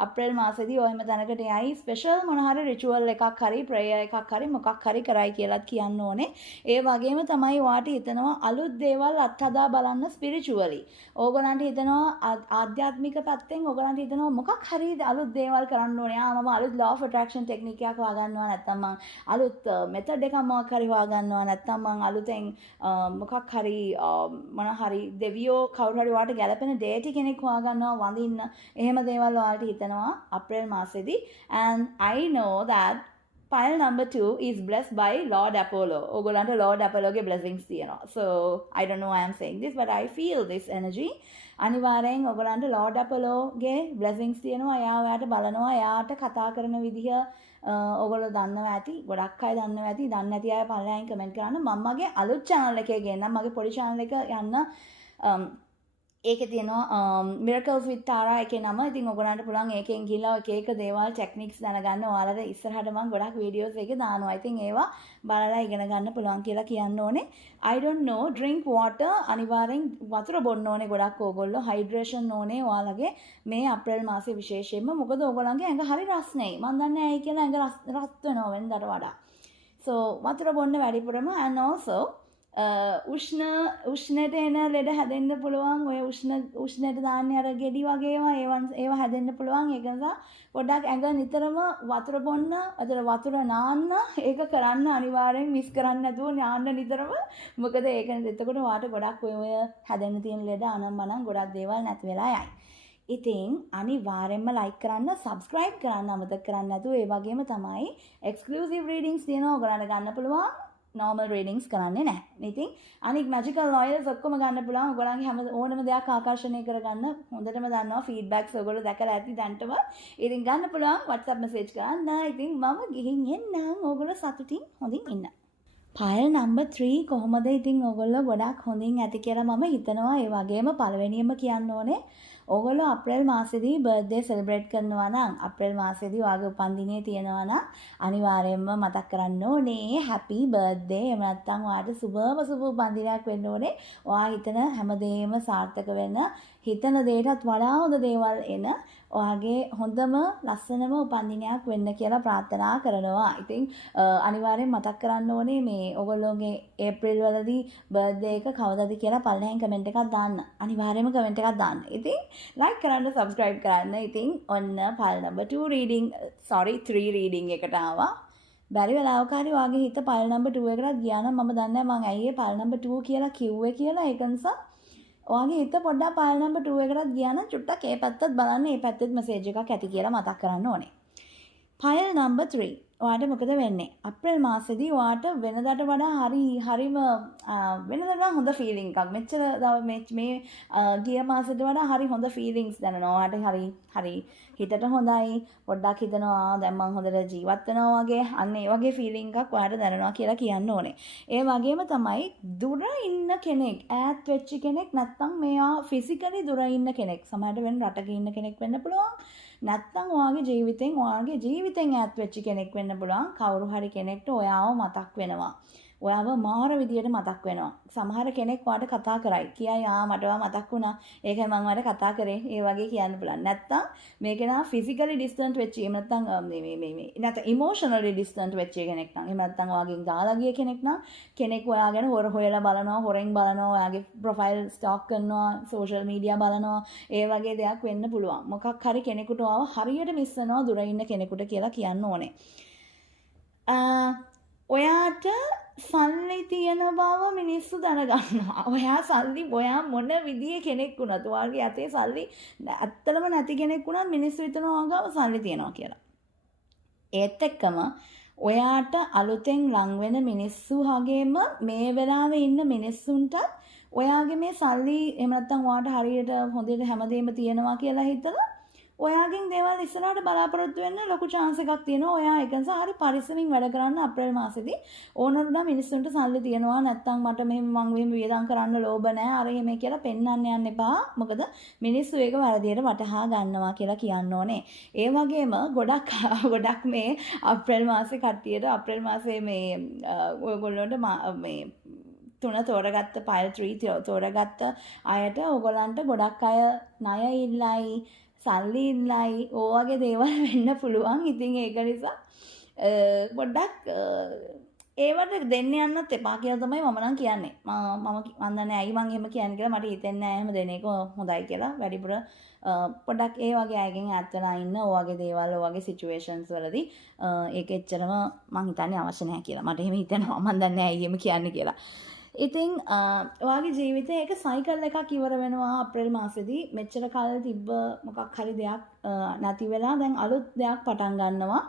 අප්‍රේල් මාසෙදී ඔය හැම තැනකට යයි ස්පෙෂල් මොන හරි රිචුවල් එකක් හරි ප්‍රේයර් එකක් හරි මොකක් හරි කරයි කියලාත් කියන්න ඕනේ. ඒ වගේම තමයි වාට හිතනවා අලුත් දේවල් අත්හදා බලන්න ස්පිරිචුවලි. ඕගොල්ලන්ට හිතනවා ආධ්‍යාත්මික පැත්තෙන් ඕගොල්ලන්ට හිතනවා මොකක් හරි අලුත් දේවල් කරන්න ඕනේ. මම අලුත් law of attraction technique එකක් හොයාගන්නවා නැත්නම් මම අලුත් method එකක් මොකක් හරි හොයාගන්නවා නැත්නම් මම අලුතෙන් මොකක් හරි මොන හරි දෙවියෝ කවුරු හරි වාට ගැලපෙන ඩේටි කෙනෙක් හොයාගන්නවා වඳින්න. එහෙම දේවල් ඔයාලට හිතනවා අප්‍රේල් මාසෙදී. And I know that pile number 2 is blessed by Lord Apollo. ඕගොල්ලන්ට Lord Apollo ගේ blessings තියෙනවා. So I don't know why I'm saying this but I feel this energy. අනිවාර්යෙන් ඔයගොල්ලන්ට Lord Apollo ගේ blessings තියෙනවා. එයා ඔයාට බලනවා. එයාට කතා කරන විදිහ ඔයගොල්ලෝ දන්නවා ඇති. ගොඩක් අය දන්නවා ඇති. දන්නේ නැති අය පල්ලෙහායින් කමෙන්ට් කරන්න. මම මගේ අලුත් channel එකේ ගෙන්නම්. මගේ පොඩි channel එක යන්න ඒකේ තියෙනවා Miracles with Tara එකේ නම. ඉතින් ඔයගොල්ලන්ට පුළුවන් ඒකෙන් ගිහලා එක එක දේවල් ටෙක්නික්ස් දැනගන්න. ඔයාලට ඉස්සරහට මම ගොඩක් වීඩියෝස් එකේ දානවා. ඉතින් ඒවා බලලා ඉගෙන ගන්න පුළුවන් කියලා කියන්න ඕනේ. I don't know drink water අනිවාර්යෙන් වතුර බොන්න ඕනේ ගොඩක් ඕගොල්ලෝ. hydration ඕනේ ඔයාලගේ මේ අප්‍රේල් මාසයේ විශේෂයෙන්ම. මොකද ඕගොල්ලන්ගේ ඇඟ හරි රස්නේ. මම දන්නේ ඇයි කියලා ඇඟ රත් වෙනවා වෙනදාට වඩා. So වතුර බොන්න වැඩිපුරම and also උෂ්ණයට එන ලෙඩ හැදෙන්න පුළුවන්. ඔය උෂ්ණයට දාන්නේ අර ගෙඩි වගේ ඒවා හැදෙන්න පුළුවන්. ඒක නිසා පොඩ්ඩක් ඇඟ නිතරම වතුර බොන්න, වතුර නාන්න, ඒක කරන්න අනිවාර්යෙන් මිස් කරන්න නැතුව නාන්න නිතරම. මොකද ඒක එතකොට වාට ගොඩක් ඔය හැදෙන්න තියෙන ලෙඩ අනම්මනම් ගොඩක් දේවල් නැති වෙලා යයි. ඉතින් අනිවාර්යෙන්ම like කරන්න, subscribe කරන්න අමතක කරන්න නැතුව. ඒ වගේම තමයි exclusive readings තියෙනවා. ඔයගලන්ට ගන්න පුළුවන්. normal readings කරන්නේ නැහැ. ඉතින් අනික magical oils ඔක්කොම ගන්න පුළුවන්. ඔයගොල්ලන්ගේ හැම ඕනම දෙයක් ආකර්ෂණය කරගන්න හොඳටම දන්නවා. feedbacks ඔයගොල්ලෝ දැකලා ඇති දැන්ටම. ඉතින් ගන්න පුළුවන් WhatsApp message කරන්න. ඉතින් මම ගිහින් එන්නම්. ඔයගොල්ලෝ සතුටින් හොඳින් ඉන්න. pile number 3 කොහොමද? ඉතින් ඔයගොල්ලෝ ගොඩක් හොඳින් ඇති කියලා මම හිතනවා. ඒ වගේම පළවෙනියම කියන්න ඕනේ ඔයගොල්ලෝ අප්‍රේල් මාසෙදී බර්ත්ඩේ සෙලිබ්‍රේට් කරනවා නම් අප්‍රේල් මාසෙදී ඔයාගේ උපන්දිනේ තියෙනවා නම් අනිවාර්යයෙන්ම මතක් කරන්න ඕනේ happy birthday. එහෙම නැත්නම් ඔයාට සුබ උපන්දිනයක් වෙන්න ඕනේ. ඔයා හිතන හැමදේම සාර්ථක වෙන්න, හිතන දේටත් වඩා හොඳ දේවල් එන ඔයාගේ හොඳම ලස්සනම උපන්දිනයක් වෙන්න කියලා ප්‍රාර්ථනා කරනවා. ඉතින් අනිවාර්යෙන් මතක් කරන්න ඕනේ මේ ඔයගොල්ලෝගේ ඒප්‍රිල් වලදී බර්ත්ඩේ එක කවදාද කියලා පල්ලෙහෙන් කමෙන්ට් එකක් දාන්න. අනිවාර්යයෙන්ම කමෙන්ට් එකක් දාන්න. ඉතින් like කරන්න, subscribe කරන්න. ඉතින් ඔන්න pile number 3 reading එකට ආවා. බැරි වෙලාවක හරි ඔයාගේ හිත pile number 2 එකකට ගියා නම් මම දන්නේ නැහැ මම ඇයි pile number 2 කියලා කිව්වේ කියලා. ඒක නිසා ඔයාගේ හිත පොඩ්ඩක් pile number 2 එකකට ගියා නම් චුට්ටක් ඒ පැත්තත් බලන්න. ඒ පැත්තෙත් message එකක් ඇති කියලා මතක් කරන්න ඕනේ. pile number 3 ඔයාට මොකද වෙන්නේ? අප්‍රේල් මාසෙදී ඔයාට වෙනදාට වඩා හරිම වෙනදාට හොඳ ෆීලිං එකක්. මෙච්චර මේ ගිය මාසෙට වඩා හරි හොඳ ෆීලිංග්ස් දැනෙනවා. ඔයාට හරි හිතට හොඳයි. පොඩ්ඩක් හිතනවා දැන් මම හොඳට ජීවත් වෙනවා වගේ. අන්න ඒ වගේ ෆීලිං එකක් ඔයාට දැනෙනවා කියලා කියන්න ඕනේ. ඒ වගේම තමයි දුර ඉන්න කෙනෙක්, ඈත් වෙච්ච කෙනෙක් නැත්නම් මෙයා ෆිසිකලි දුර ඉන්න කෙනෙක්. සමහරට වෙන රටක ඉන්න කෙනෙක් වෙන්න පුළුවන්. නැත්නම් ඔයාගේ ජීවිතෙන් ඈත් වෙච්ච කෙනෙක් වෙන්න පුළුවන්. කවුරු හරි කෙනෙක්ට ඔයාව මතක් වෙනවා. ඔයාව මාර විදියට මතක් වෙනවා. සමහර කෙනෙක් වාට කතා කරයි. කියයි මට මතක් වුණා. ඒකයි මම වාට කතා කරේ. ඒ වගේ කියන්න පුළුවන්. නැත්තම් මේක නා ෆිසිකලි ඩිස්ටන්ට් වෙච්ච එහෙම නැත්තම් නැත්නම් ඉමෝෂනලි ඩිස්ටන්ට් වෙච්ච කෙනෙක් නම් එහෙම නැත්තම් ඔයාගෙන් දාලා ගිය කෙනෙක් නම් කෙනෙක් ඔයා ගැන හොයලා බලනවා, හොරෙන් බලනවා, ඔයාගේ ප්‍රොෆයිල් ස්ටෝක් කරනවා, සෝෂල් මීඩියා බලනවා. ඒ වගේ දෙයක් වෙන්න පුළුවන්. මොකක් හරි කෙනෙකුට ඔයාව හරියට මිස් වෙනවා දුර ඉන්න කෙනෙකුට කියලා කියන්න ඕනේ. ඔයාට සල්ලි තියෙන බව මිනිස්සු දැනගන්නවා. ඔයා මොන විදිහේ කෙනෙක් වුණත් ඔයාගේ අතේ සල්ලි ඇත්තටම නැති කෙනෙක් වුණත් මිනිස්සු හිතනවා ඔයාගාව සල්ලි තියෙනවා කියලා. ඒත් එක්කම ඔයාට අලුතෙන් ලං වෙන මිනිස්සු වගේම මේ වෙලාවේ ඉන්න මිනිස්සුන්ට ඔයාගේ මේ සල්ලි එහෙම නැත්නම් ඔයාට හරියට හොඳට හැමදේම තියෙනවා කියලා හිතලා ඔයාගෙන් දේවල් ඉස්සරහට බලාපොරොත්තු වෙන්න ලොකු chance එකක් තියෙනවා. ඔයා ඒක නිසා හරි පරිස්සමින් වැඩ කරන්න අප්‍රේල් මාසෙදී ඕනරුද මිනිස්සුන්ට සල්ලි තියනවා නැත්නම් මට මෙහෙම මං මෙහෙම වියදම් කරන්න ලෝභ නැහැ අර එහෙම කියලා පෙන්වන්න යන්න එපා. මොකද මිනිස්සු ඒක වැරදියට වටහා ගන්නවා කියලා කියන්න ඕනේ. ඒ වගේම ගොඩක් මේ අප්‍රේල් මාසේ කට්ටියට අප්‍රේල් මාසේ මේ ඔයගොල්ලන්ට මේ 3 තෝරගත්ත පයිල් 3 තෝරගත්ත අයට ඔයගොල්ලන්ට ගොඩක් අය ණය ඉල්ලයි සල්ලි ඉල්ලයි ඕවගේ දේවල් වෙන්න පුළුවන්. ඉතින් ඒක නිසා පොඩ්ඩක් ඒවට දෙන්න යන්නත් එපා කියලා තමයි මම නම් කියන්නේ. මම දන්නේ ඇයි මං එහෙම කියන්නේ කියලා මට හිතෙන්නේ නැහැ එහෙම දෙන එක හොඳයි කියලා. වැඩිපුර පොඩ්ඩක් ඒ වගේ අයගෙන් ඈත් වෙලා ඉන්න ඕවගේ දේවල් ඕවගේ සිචුේෂන්ස් වලදී ඒක එච්චරම මං හිතන්නේ අවශ්‍ය නැහැ කියලා. මට එහෙම හිතෙනවා. මම දන්නේ ඇයි එහෙම කියන්නේ කියලා. ඉතින් ඔයාගේ ජීවිතේ ඒක සයිකල් එකක් ඉවර වෙනවා අප්‍රේල් මාසෙදී. මෙච්චර කාල තිබ්බ මොකක් හරි දෙයක් නැති වෙලා දැන් අලුත් දෙයක් පටන් ගන්නවා.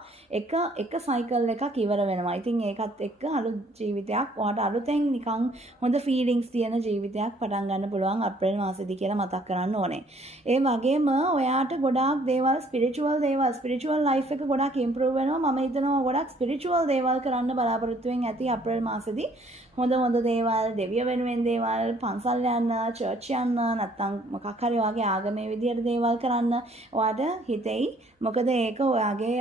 එක සයිකල් එකක් ඉවර වෙනවා. ඉතින් ඒකත් එක්ක අලුත් ජීවිතයක් ඔයාට අලුතෙන් නිකන් හොඳ ෆීලිංගස් තියෙන ජීවිතයක් පටන් ගන්න පුළුවන් අප්‍රේල් මාසෙදී කියලා මතක් කරන්න ඕනේ. ඒ වගේම ඔයාට ගොඩාක් දේවල් ස්පිරිචුවල් ලයිෆ් එක ගොඩාක් ඉම්ප්‍රූව් වෙනවා. මම හිතනවා ගොඩාක් ස්පිරිචුවල් දේවල් කරන්න බලාපොරොත්තු වෙමින් ඇති අප්‍රේල් මාසෙදී. හොඳ දේවල්, දෙවිය වෙනුවෙන් දේවල්, පන්සල් යන්න, චර්ච් යන්න, නැත්නම් මොකක් හරි ඔයාගේ ආගමේ විදියට දේවල් කරන්න ඔයාට හිතෙයි. මොකද ඒක ඔයාගේ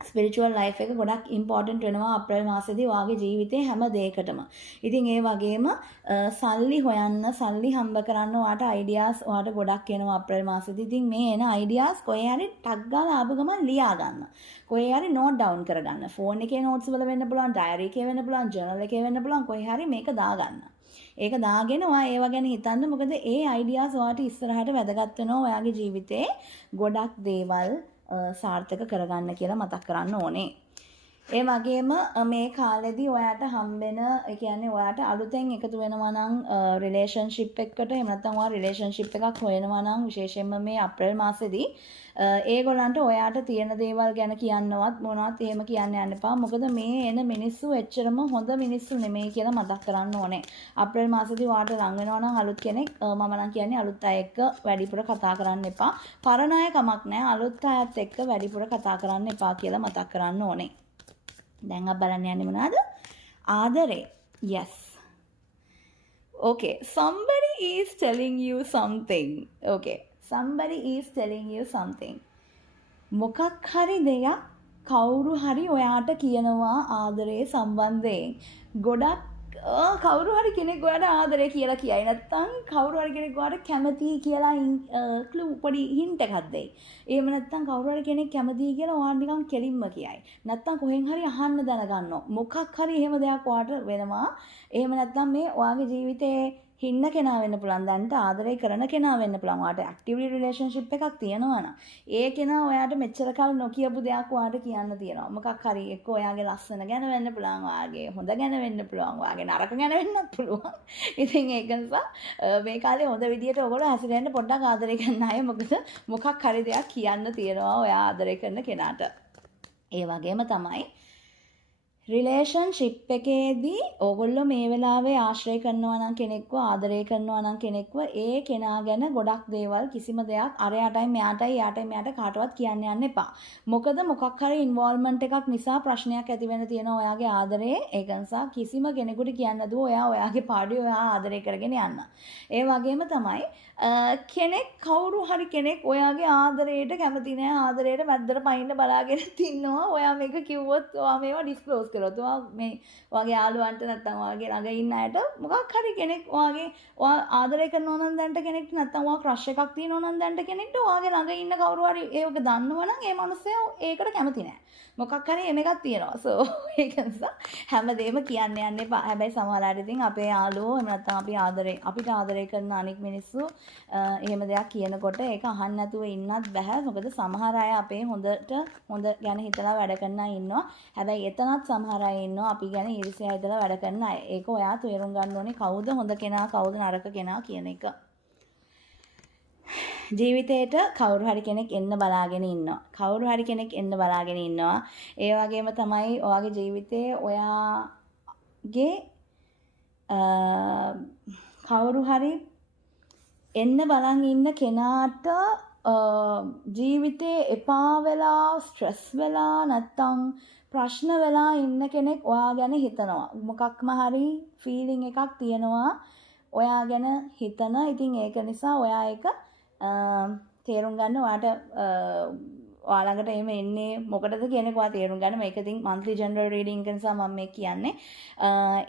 ස්පිරිචුවල් ලයිෆ් එක ගොඩක් ඉම්පෝටන්ට් වෙනවා අප්‍රේල් මාසෙදී ඔයාගේ ජීවිතේ හැම දෙයකටම. ඉතින් ඒ වගේම සල්ලි හොයන්න, සල්ලි හම්බ කරන්න ඔයාට අයිඩියාස් ඔයාට ගොඩක් එනවා අප්‍රේල් මාසෙදී. ඉතින් මේ එන අයිඩියාස් කොහේ හරි ටක් ගාලා ආපු ගමන් ලියා ගන්න. කොහේ හරි නෝට් ඩවුන් කරගන්න. ෆෝන් එකේ නෝට්ස් වල වෙන්න පුළුවන්, ඩයරි එකේ වෙන්න පුළුවන්, ජර්නල් එකේ වෙන්න පුළුවන්. කොහේ හරි මේක දාගන්න. ඒක දාගෙන ඔයා ඒව ගැන හිතන්න. මොකද ඒ අයිඩියාස් ඔයාට ඉස්සරහට වැදගත් වෙනවා ඔයාගේ ජීවිතේ ගොඩක් දේවල් සාර්ථක කරගන්න කියලා මතක් කරන්න ඕනේ. ඒ වගේම මේ කාලෙදී ඔයාට හම්බෙන ඒ කියන්නේ ඔයාට අලුතෙන් එකතු වෙනවා නම් රිලේෂන්ෂිප් එකකට එහෙම නැත්නම් ඔයා රිලේෂන්ෂිප් එකක් හොයනවා නම් විශේෂයෙන්ම මේ අප්‍රේල් මාසෙදී ඒගොල්ලන්ට ඔයාට තියෙන දේවල් ගැන කියන්නවත් මොනවත් එහෙම කියන්න යන්න එපා. මොකද මේ එන මිනිස්සු එච්චරම හොඳ මිනිස්සු නෙමෙයි කියලා මතක් කරන්න ඕනේ. අප්‍රේල් මාසෙදී ඔයාට ලං වෙනවා නම් අලුත් කෙනෙක් මම නම් කියන්නේ අලුත් අය එක්ක වැඩිපුර කතා කරන්න එපා. පරණ අය කමක් නැහැ. අලුත් අයත් එක්ක වැඩිපුර කතා කරන්න එපා කියලා මතක් කරන්න ඕනේ. දැන් අප බලන්න යන්නේ මොනවද? ආදරේ. Yes. Okay. Somebody is telling you something. Okay. Somebody is telling you something. මොකක් හරි දෙයක් කවුරු හරි ඔයාට කියනවා ආදරේ සම්බන්ධයෙන්. ගොඩක් කවුරු හරි කෙනෙක් ඔයාට ආදරේ කියලා කියයි. නැත්නම් කවුරු හරි කෙනෙක් ඔයාට කැමතියි කියලා ක්ලූ පොඩි හින්ට් එකක් දෙයි. එහෙම නැත්නම් කවුරු හරි කෙනෙක් කැමතියි කියලා ඔයාට නිකන් කෙලින්ම කියයි. නැත්නම් කොහෙන් හරි අහන්න දැනගන්නවා. මොකක් හරි එහෙම දෙයක් ඔයාට වෙනවා. එහෙම නැත්නම් මේ ඔයාගේ ජීවිතේ හින්න කෙනා වෙන්න පුළුවන්. දැන්ට ආදරේ කරන කෙනා වෙන්න පුළුවන්. ඔයාට ඇක්ටිව්ලි රිලේෂන්ෂිප් එකක් තියෙනවා නම් ඒ කෙනා ඔයාට මෙච්චර කල් නොකියපු දෙයක් ඔයාට කියන්න තියෙනවා. මොකක් හරි එක්ක ඔයාගේ ලස්සන ගැන වෙන්න පුළුවන්, ඔයාගේ හොඳ ගැන වෙන්න පුළුවන්, ඔයාගේ නරක ගැන වෙන්නත් පුළුවන්. ඉතින් ඒක නිසා මේ කාලේ හොඳ විදියට ඔයගොල්ලෝ හැසිරෙන්න පොඩ්ඩක් ආදරේ කරන අය. මොකද මොකක් හරි දෙයක් කියන්න තියෙනවා ඔයා ආදරේ කරන කෙනාට. ඒ වගේම තමයි රිලේෂන්ෂිප් එකේදී ඕගොල්ලෝ මේ වෙලාවේ ආශ්‍රය කරනවා නම් කෙනෙක්ව, ආදරය කරනවා නම් කෙනෙක්ව, ඒ කෙනා ගැන ගොඩක් දේවල් කිසිම දෙයක් අරයටයි මෙයාටයි යාටයි මෙයාට කාටවත් කියන්න යන්න එපා. මොකද මොකක් හරි ඉන්වෝල්ව්මන්ට් එකක් නිසා ප්‍රශ්නයක් ඇති වෙන තියෙනවා ඔයාගේ ආදරේ. ඒක නිසා කිසිම කෙනෙකුට කියන්න නැතුව ඔයා ඔයාගේ පාඩුවේ ඔයා ආදරය කරගෙන යන්න. ඒ වගේම තමයි කෙනෙක් කවුරු හරි කෙනෙක් ඔයාගේ ආදරයට කැමති නැහැ, ආදරයට මැද්දට පයින්න බලාගෙන ඉන්නවා. ඔයා මේක කිව්වොත් ඔයා මේවා ඩිස්ක්ලෝස් කරොත් මේ ඔයාගේ යාළුවන්ට නැත්නම් ඔයාගේ ළඟ ඉන්න අයට මොකක් හරි කෙනෙක් ඔයාගේ ඔයා ආදරය කරනවා නම් දැනට කෙනෙක්ට නැත්නම් ඔයා ක්‍රෂ් එකක් තියෙනවා නම් දැනට කෙනෙක්ට ඔයාගේ ළඟ ඉන්න කවුරු හරි ඒක දන්නවනම් ඒ මනුස්සයා ඒකට කැමති නෑ. මොකක් හරි එකක් තියෙනවා. සෝ ඒක නිසා හැමදේම කියන්න යන්න එපා. හැබැයි සමහර අය ඉතින් අපේ යාළුවෝ එහෙම නැත්නම් අපිට ආදරය කරන අනික් මිනිස්සු එහෙම දෙයක් කියනකොට ඒක අහන්න නැතුව ඉන්නත් බෑ. මොකද සමහර අය අපේ හොඳ ගැන හිතලා වැඩ කරන අය ඉන්නවා. හැබැයි එතනත් සමහර අය ඉන්නවා අපි ගැන ඊර්ෂ්‍යා හිතලා වැඩ කරන අය. ඒක ඔයා තේරුම් ගන්න ඕනේ කවුද හොඳ කෙනා කවුද නරක කෙනා කියන එක. ජීවිතේට කවුරු හරි කෙනෙක් එන්න බලාගෙන ඉන්නවා. කවුරු හරි කෙනෙක් එන්න බලාගෙන ඉන්නවා. ඒ වගේම තමයි ඔයාගේ ජීවිතේ ඔයාගේ කවුරු හරි එන්න බලන් ඉන්න කෙනාට ජීවිතේ එපා වෙලා ස්ට්‍රෙස් වෙලා නැත්තම් ප්‍රශ්න වෙලා ඉන්න කෙනෙක් ඔයා ගැන හිතනවා. මොකක්ම හරි ෆීලිං එකක් තියෙනවා ඔයා ගැන හිතන. ඉතින් ඒක නිසා ඔයා ඒක තේරුම් ගන්න ඔයාට ඔයාලඟට එහෙම එන්නේ මොකටද කියන එක ඔයා තේරුම් ගන්න. මේක ඉතින් monthly general reading එක නිසා මම මේ කියන්නේ.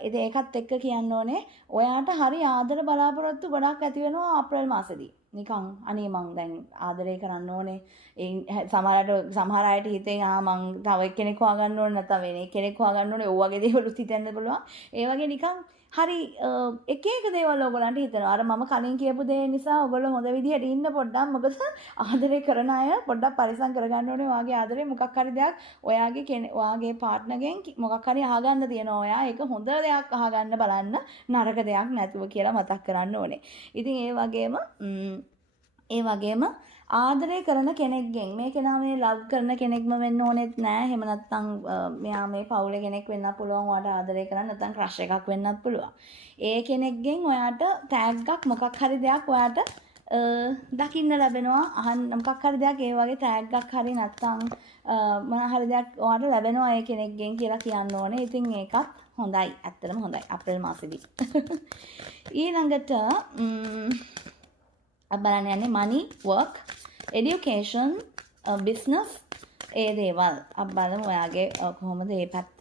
ඉතින් ඒකත් එක්ක කියන්න ඕනේ ඔයාට හරි ආදර බලාපොරොත්තු ගොඩක් ඇති වෙනවා අප්‍රේල් මාසෙදී. නිකන් අනේ මං දැන් ආදරය කරන්න ඕනේ. ඒ සමහර අයට හිතෙන් මං තව එක්කෙනෙක් හොයාගන්න ඕනේ නැත්නම් වෙන කෙනෙක් හොයාගන්න ඕනේ. ඕ වගේ දේවලුත් හිතෙන්න පුළුවන්. ඒ වගේ නිකන් හරි එක දේවල් ඔයගොල්ලන්ට හිතෙනවා. අර මම කලින් කියපු දේ නිසා ඔයගොල්ලෝ හොඳ විදිහට ඉන්න පොඩ්ඩක්. මොකද ආදරය කරන අය පොඩ්ඩක් පරිස්සම් කරගන්න ඕනේ. ඔයාගේ ආදරේ මොකක් හරි දෙයක් ඔයාගේ පාර්ට්නර්ගෙන් මොකක් හරි අහගන්න තියෙනවා. ඔයා ඒක හොඳ දෙයක් අහගන්න බලන්න. නරක දෙයක් නැතුව කියලා මතක් කරන්න ඕනේ. ඉතින් ඒ වගේම ආදරය කරන කෙනෙක්ගෙන් මේ කෙනා මේ ලව් කරන කෙනෙක්ම වෙන්න ඕනෙත් නෑ. එහෙම නැත්නම් මෙයා මේ පවුලේ කෙනෙක් වෙන්නත් පුළුවන්. ඔයාට ආදරය කරන්න නැත්නම් ක්‍රෂ් එකක් වෙන්නත් පුළුවන්. ඒ කෙනෙක්ගෙන් ඔයාට ටැග්ගක් මොකක් හරි දෙයක් ඔයාට දකින්න ලැබෙනවා. මොකක් හරි දෙයක් ඒ වගේ ටැග්ගක් හරි නැත්නම් මොන හරි දෙයක් ඔයාට ලැබෙනවා ඒ කෙනෙක්ගෙන් කියලා කියන්න ඕනේ. ඉතින් ඒකත් හොඳයි. ඇත්තටම හොඳයි. අප්‍රේල් මාසෙදී. ඊළඟට බලන්න යන්නේ money, work, education, business ඒ දේවල්. අපි බලමු ඔයාගේ කොහොමද මේ පැත්ත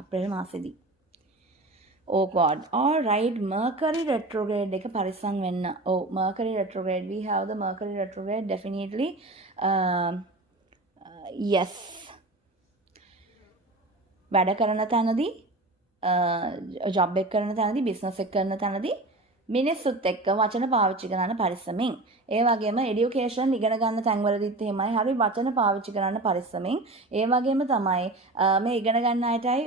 අප්‍රේල් මාසෙදී. Oh god. All right, Mercury retrograde එක පරිස්සම් වෙන්න. Oh, Mercury retrograde. We have the Mercury retrograde definitely. Yes. වැඩ කරන තැනදී ජොබ් එක කරන තැනදී බිස්නස් එක කරන තැනදී මිනිස්සුත් එක්ක වචන පාවිච්චි කරන්න පරිස්සමින්. ඒ වගේම এডুকেෂන් ඉගෙන ගන්න තැන්වලදීත් එහෙමයි. හරි වචන පාවිච්චි කරන්න පරිස්සමින්. ඒ වගේම තමයි මේ ඉගෙන ගන්න අයටයි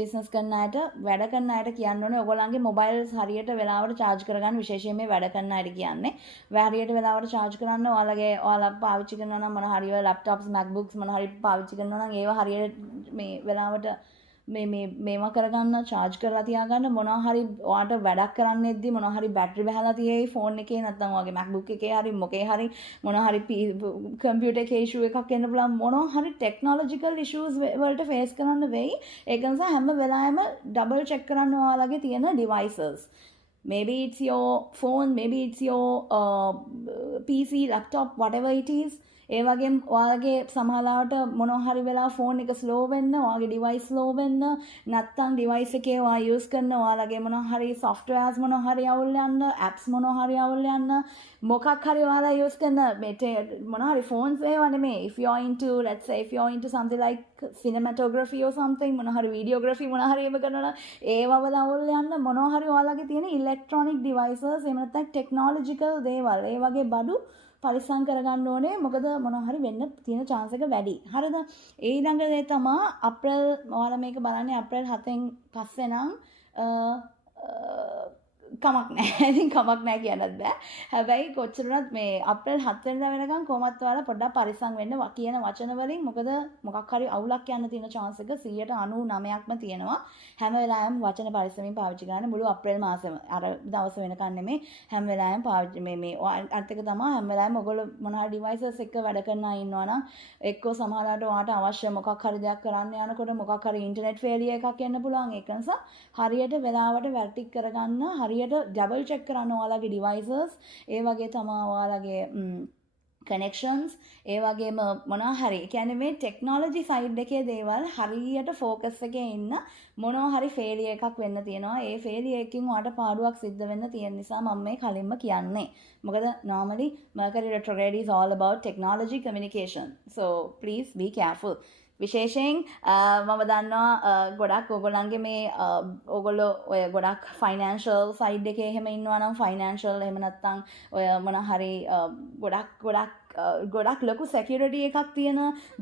බිස්නස් කරන අයට වැඩ කරන අයට කියන්න ඕනේ ඔයගොල්ලන්ගේ මොබයිල්ස් හරියට වෙලාවට charge කරගන්න. විශේෂයෙන් මේ වැඩ කරන අයට කියන්නේ. හරියට වෙලාවට charge කරන්න. ඔයාලා පාවිච්චි කරනවා නම් මොන හරි laptops, MacBooks මොන හරි පාවිච්චි කරනවා නම් ඒවා හරියට මේ වෙලාවට මේවා කරගන්න charge කරලා තියාගන්න. මොනවා හරි ඔයාට වැඩක් කරන්නෙද්දි මොනවා හරි බැටරි බහලා තියෙයි ෆෝන් එකේ නැත්නම් ඔයාගේ MacBook එකේ හරි මොකේ හරි මොනවා හරි කම්පියුටර් එකේ issue එකක් එන්න පුළුවන්. මොනවා හරි technological issues වලට face කරන්න වෙයි. ඒක නිසා හැම වෙලාවෙම double check කරන්න ඔයාලගේ තියෙන devices. Maybe it's your phone, maybe it's your PC, laptop, whatever it is. ඒ වගේම ඔයාගේ සමහරවිට මොනවා හරි වෙලා ෆෝන් එක ස්ලෝ වෙන්න, ඔයාගේ ඩිවයිස් ස්ලෝ වෙන්න, නැත්නම් ඩිවයිස් එකේ ඔයා යූස් කරන ඔයාලගේ මොනවා හරි softwares මොනවා හරි අවුල් යන්න, apps මොනවා හරි අවුල් යන්න, මොකක් හරි ඔයාලා යූස් කරන මොනවා හරි phones ඒවා නෙමෙයි. If you are into, let's say if you are into something like cinematography or something, මොනවා හරි videography මොනවා හරි ඒව කරනවා ඒවා වල අවුල් යන්න මොනවා හරි ඔයාලගේ තියෙන electronic devices එහෙම නැත්නම් technological දේවල් ඒ වගේ බඩු පරිස්සම් කරගන්න ඕනේ. මොකද මොනවා හරි වෙන්න තියෙන chance එක වැඩි. හරිද? ඊළඟ දේ තමයි අප්‍රේල් ඔයාලා මේක බලන්නේ අප්‍රේල් 7න් පස්සේ නම් කමක් නැහැ. ඉතින් කමක් නැහැ කියන්නත් බෑ. හැබැයි කොච්චරවත් මේ අප්‍රේල් 7 වෙනිදා වෙනකන් කොහොමත් ඔයාලා පොඩ්ඩක් පරිස්සම් වෙන්න කියන වචන වලින්. මොකද මොකක් හරි අවුලක් යන්න තියෙන chance එක 99%ක්ම තියෙනවා. හැම වෙලාවෙම වචන පරිස්සමින් පාවිච්චි කරන්න මුළු අප්‍රේල් මාසෙම. අර දවස් වෙනකන් නෙමෙයි හැම වෙලාවෙම පාවිච්චි මේ අර්ථ එක තමයි හැම වෙලාවෙම ඔයගොල්ලෝ මොන හරි devices එක වැඩ කරන අය ඉන්නවා නම් එක්කෝ සමහරවිට ඔයාට අවශ්‍ය මොකක් හරි දෙයක් කරන්න යනකොට මොකක් හරි ඉන්ටර්නෙට් failure එකක් එන්න පුළුවන්. ඒක නිසා හරියට වෙලාවට වැටික් කරගන්න හරියට ඩබල් චෙක් කරන්න ඔයාලගේ devices. ඒ වගේ තමයි ඔයාලගේ කනෙක්ෂන්ස් ඒ වගේම මොනවා හරි කියන්නේ මේ ටෙක්නොලොජි සයිඩ් එකේ දේවල් හරියට ෆෝකස් එකේ ඉන්න මොනවා හරි ෆේලියර් එකක් වෙන්න තියෙනවා. ඒ ෆේලියර් එකකින් ඔයාලට පාඩුවක් සිද්ධ වෙන්න තියෙන නිසා මම මේ කලින්ම කියන්නේ. මොකද normally Mercury retrograde is all about technology communication. So please be careful. විශේෂයෙන් මම දන්නවා ගොඩක් ඕගොල්ලන්ගේ මේ ඕගොල්ලෝ ඔය ගොඩක් ෆයිනෑන්ෂල් සයිඩ් එකේ එහෙම ඉන්නවා නම් ෆයිනෑන්ෂල් එහෙම නැත්නම් ඔය මොන හරි ගොඩක් ලොකු සෙකියුරිටි එකක් තියෙන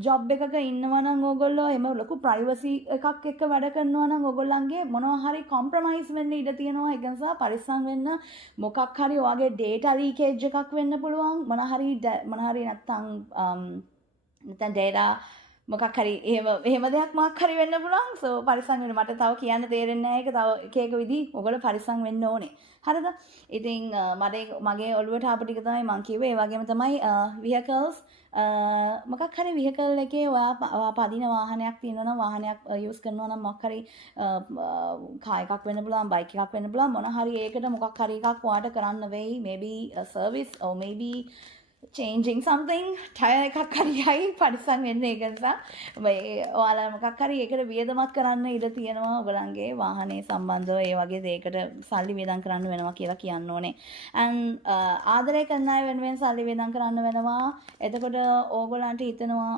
ජොබ් එකක ඉන්නවා නම් ඕගොල්ලෝ එහෙම ලොකු ප්‍රයිවසි එකක් එක්ක වැඩ කරනවා නම් ඕගොල්ලන්ගේ මොනවා හරි කොම්ප්‍රොමයිස් වෙන්න ඉඩ තියෙනවා. ඒක නිසා පරිස්සම් වෙන්න. මොකක් හරි ඔයගේ ඩේටා ලීකේජ් එකක් වෙන්න පුළුවන්. මොන හරි නැත්නම් ඩේටා මොකක් හරි එහෙම දෙයක් මොකක් හරි වෙන්න පුළුවන්. සෝ පරිස්සම් වෙන්න. මට තව කියන්න තේරෙන්නේ නැහැ ඒක. තව එක එක විදි ඔයගොල්ලෝ පරිස්සම් වෙන්න ඕනේ. හරිද? ඉතින් මගේ ඔළුවට ආපු ටික තමයි මම කිව්වේ. ඒ වගේම තමයි vehicles මොකක් හරි vehicle එකේ ඔයා පදින වාහනයක් තියෙනවා නම් වාහනයක් යූස් කරනවා නම් මොකක් හරි කාර් එකක් වෙන්න පුළුවන්, බයික් එකක් වෙන්න පුළුවන්. මොන හරි ඒකට මොකක් හරි එකක් ඔයාට කරන්න වෙයි. maybe a service or maybe changing something tire එකක් හරියයි පරිස්සම් වෙන්න. ඒක නිසා ඔයාලා මොකක් හරි ඒකට වියදමක් කරන්න ඉඩ තියෙනවා. ඔයගලන්ගේ වාහනේ සම්බන්ධව ඒ වගේ දෙයකට සල්ලි වියදම් කරන්න වෙනවා කියලා කියන්න ඕනේ. and ආදරය කරන අය වෙනුවෙන් සල්ලි වියදම් කරන්න වෙනවා. එතකොට ඕගොල්ලන්ට හිතෙනවා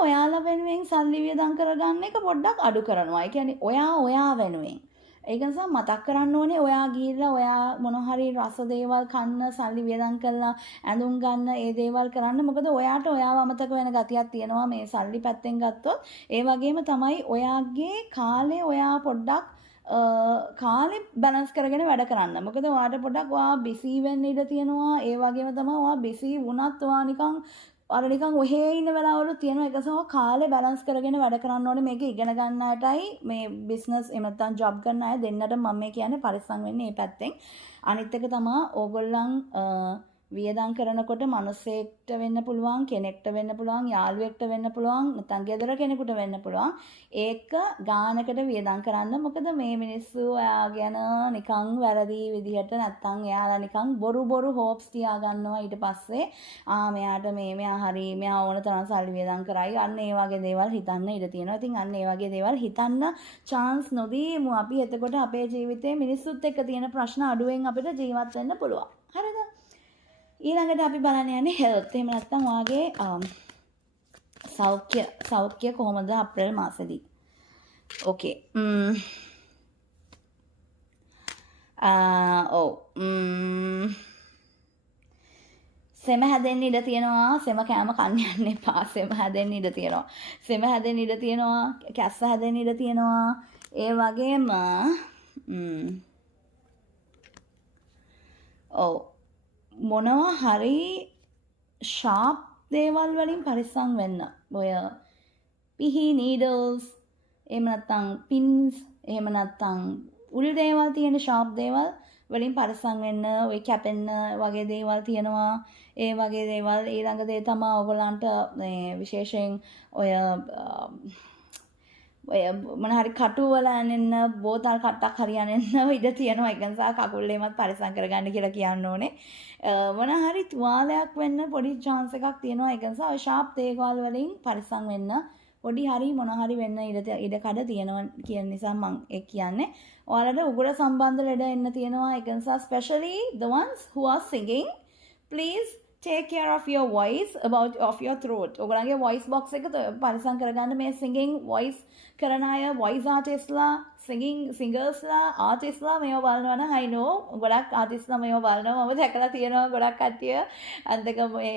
ඔයාලා වෙනුවෙන් සල්ලි වියදම් කරගන්න එක පොඩ්ඩක් අඩු කරනවා. ඒ කියන්නේ ඔයා වෙනුවෙන්. ඒක නිසා මතක් කරන්න ඕනේ ඔයා ගිහිල්ලා ඔයා මොන හරි රස දේවල් කන්න සල්ලි වියදම් කරලා ඇඳුම් ගන්න ඒ දේවල් කරන්න. මොකද ඔයාට ඔයාව අමතක වෙන ගතියක් තියෙනවා මේ සල්ලි පැත්තෙන් ගත්තොත්. ඒ වගේම තමයි ඔයාගේ කාලේ ඔයා පොඩ්ඩක් කාලේ බැලන්ස් කරගෙන වැඩ කරන්න. මොකද ඔයාට පොඩ්ඩක් ඔයා බිසි වෙන්න ඉඩ තියෙනවා. ඒ වගේම තමයි ඔයා බිසි වුණත් ඔයා නිකන් ඔහේ ඉන්න වෙලාවලු තියෙනවා. ඒක නිසා කාලේ බැලන්ස් කරගෙන වැඩ කරන්න ඕනේ. මේක ඉගෙන ගන්න අයටයි මේ බිස්නස් එහෙම නැත්නම් ජොබ් කරන අය දෙන්නට මම මේ කියන්නේ පරිස්සම් වෙන්න මේ පැත්තෙන්. අනිත් එක තමයි ඕගොල්ලන් වියදම් කරනකොට මිනිස්සෙක්ට වෙන්න පුළුවන්, කෙනෙක්ට වෙන්න පුළුවන්, යාළුවෙක්ට වෙන්න පුළුවන්, නැත්නම් ගෙදර කෙනෙකුට වෙන්න පුළුවන්. ඒක ගානකට වියදම් කරන්න. මොකද මේ මිනිස්සු ඔයා ගැන නිකන් වැරදි විදිහට නැත්නම් එයාලා නිකන් බොරු හෝප්ස් තියා ගන්නවා. ඊට පස්සේ මෙයාට මෙයා හරි මෙයා ඕන තරම් සල්ලි වියදම් කරයි. අන්න ඒ වගේ දේවල් හිතන්න ඉඩ තියෙනවා. ඉතින් අන්න ඒ වගේ දේවල් හිතන්න chance නොදීමු. අපි එතකොට අපේ ජීවිතේ මිනිස්සුත් එක්ක තියෙන ප්‍රශ්න අඩුවෙන් අපිට ජීවත් වෙන්න පුළුවන්. හරිද? ඊළඟට අපි බලන්න යන්නේ හෙල්ත්. එහෙම නැත්නම් ඔයාගේ සෞඛ්‍ය කොහොමද අප්‍රේල් මාසෙදී? ඕකේ. සෙම හැදෙන්න ඉඩ තියෙනවා. සෙම කෑම කන්න යන්න එපා. සෙම හැදෙන්න ඉඩ තියෙනවා. සෙම හැදෙන්න ඉඩ තියෙනවා. කැස්ස හැදෙන්න ඉඩ තියෙනවා. ඒ වගේම මොනවා හරි ෂාප් දේවල් වලින් පරිස්සම් වෙන්න. ඔය පිහි නීඩල්ස් එහෙම නැත්නම් පින්ස් එහෙම නැත්නම් උල් දේවල් තියෙන ෂාප් දේවල් වලින් පරිස්සම් වෙන්න. ඔය කැපෙන්න වගේ දේවල් තියෙනවා. ඒ වගේ දේවල් ඊළඟ දේ තමයි ඔයගොල්ලන්ට විශේෂයෙන් ඔය මොන හරි කටු වල ඇනෙන්න බෝතල් කට්ටක් හරි ඇනෙන්න ඉඩ තියෙනවා. ඒක නිසා කකුල් දෙකමත් පරිස්සම් කරගන්න කියලා කියන්න ඕනේ. මොන හරි තුවාලයක් වෙන්න පොඩි chance එකක් තියෙනවා. ඒක නිසා ඔය sharp දේවල් වලින් පරිස්සම් වෙන්න. පොඩි හරි මොන හරි වෙන්න ඉඩ කඩ තියෙනවා කියන නිසා මම ඒ කියන්නේ. ඔයාලට උගුර සම්බන්ධ ලෙඩ එන්න තියෙනවා. ඒක නිසා especially the ones who are singing, please take care of your voice, of your throat. ඔයගොල්ලන්ගේ voice box එක පරිස්සම් කරගන්න. මේ singing voice කරන අය, voice artistලා, singersලා, artistලා මේව බලනවා නම් I know ගොඩක් artistලා මේව බලනවා. මම දැකලා තියෙනවා ගොඩක් කට්ටිය. අන්තික මේ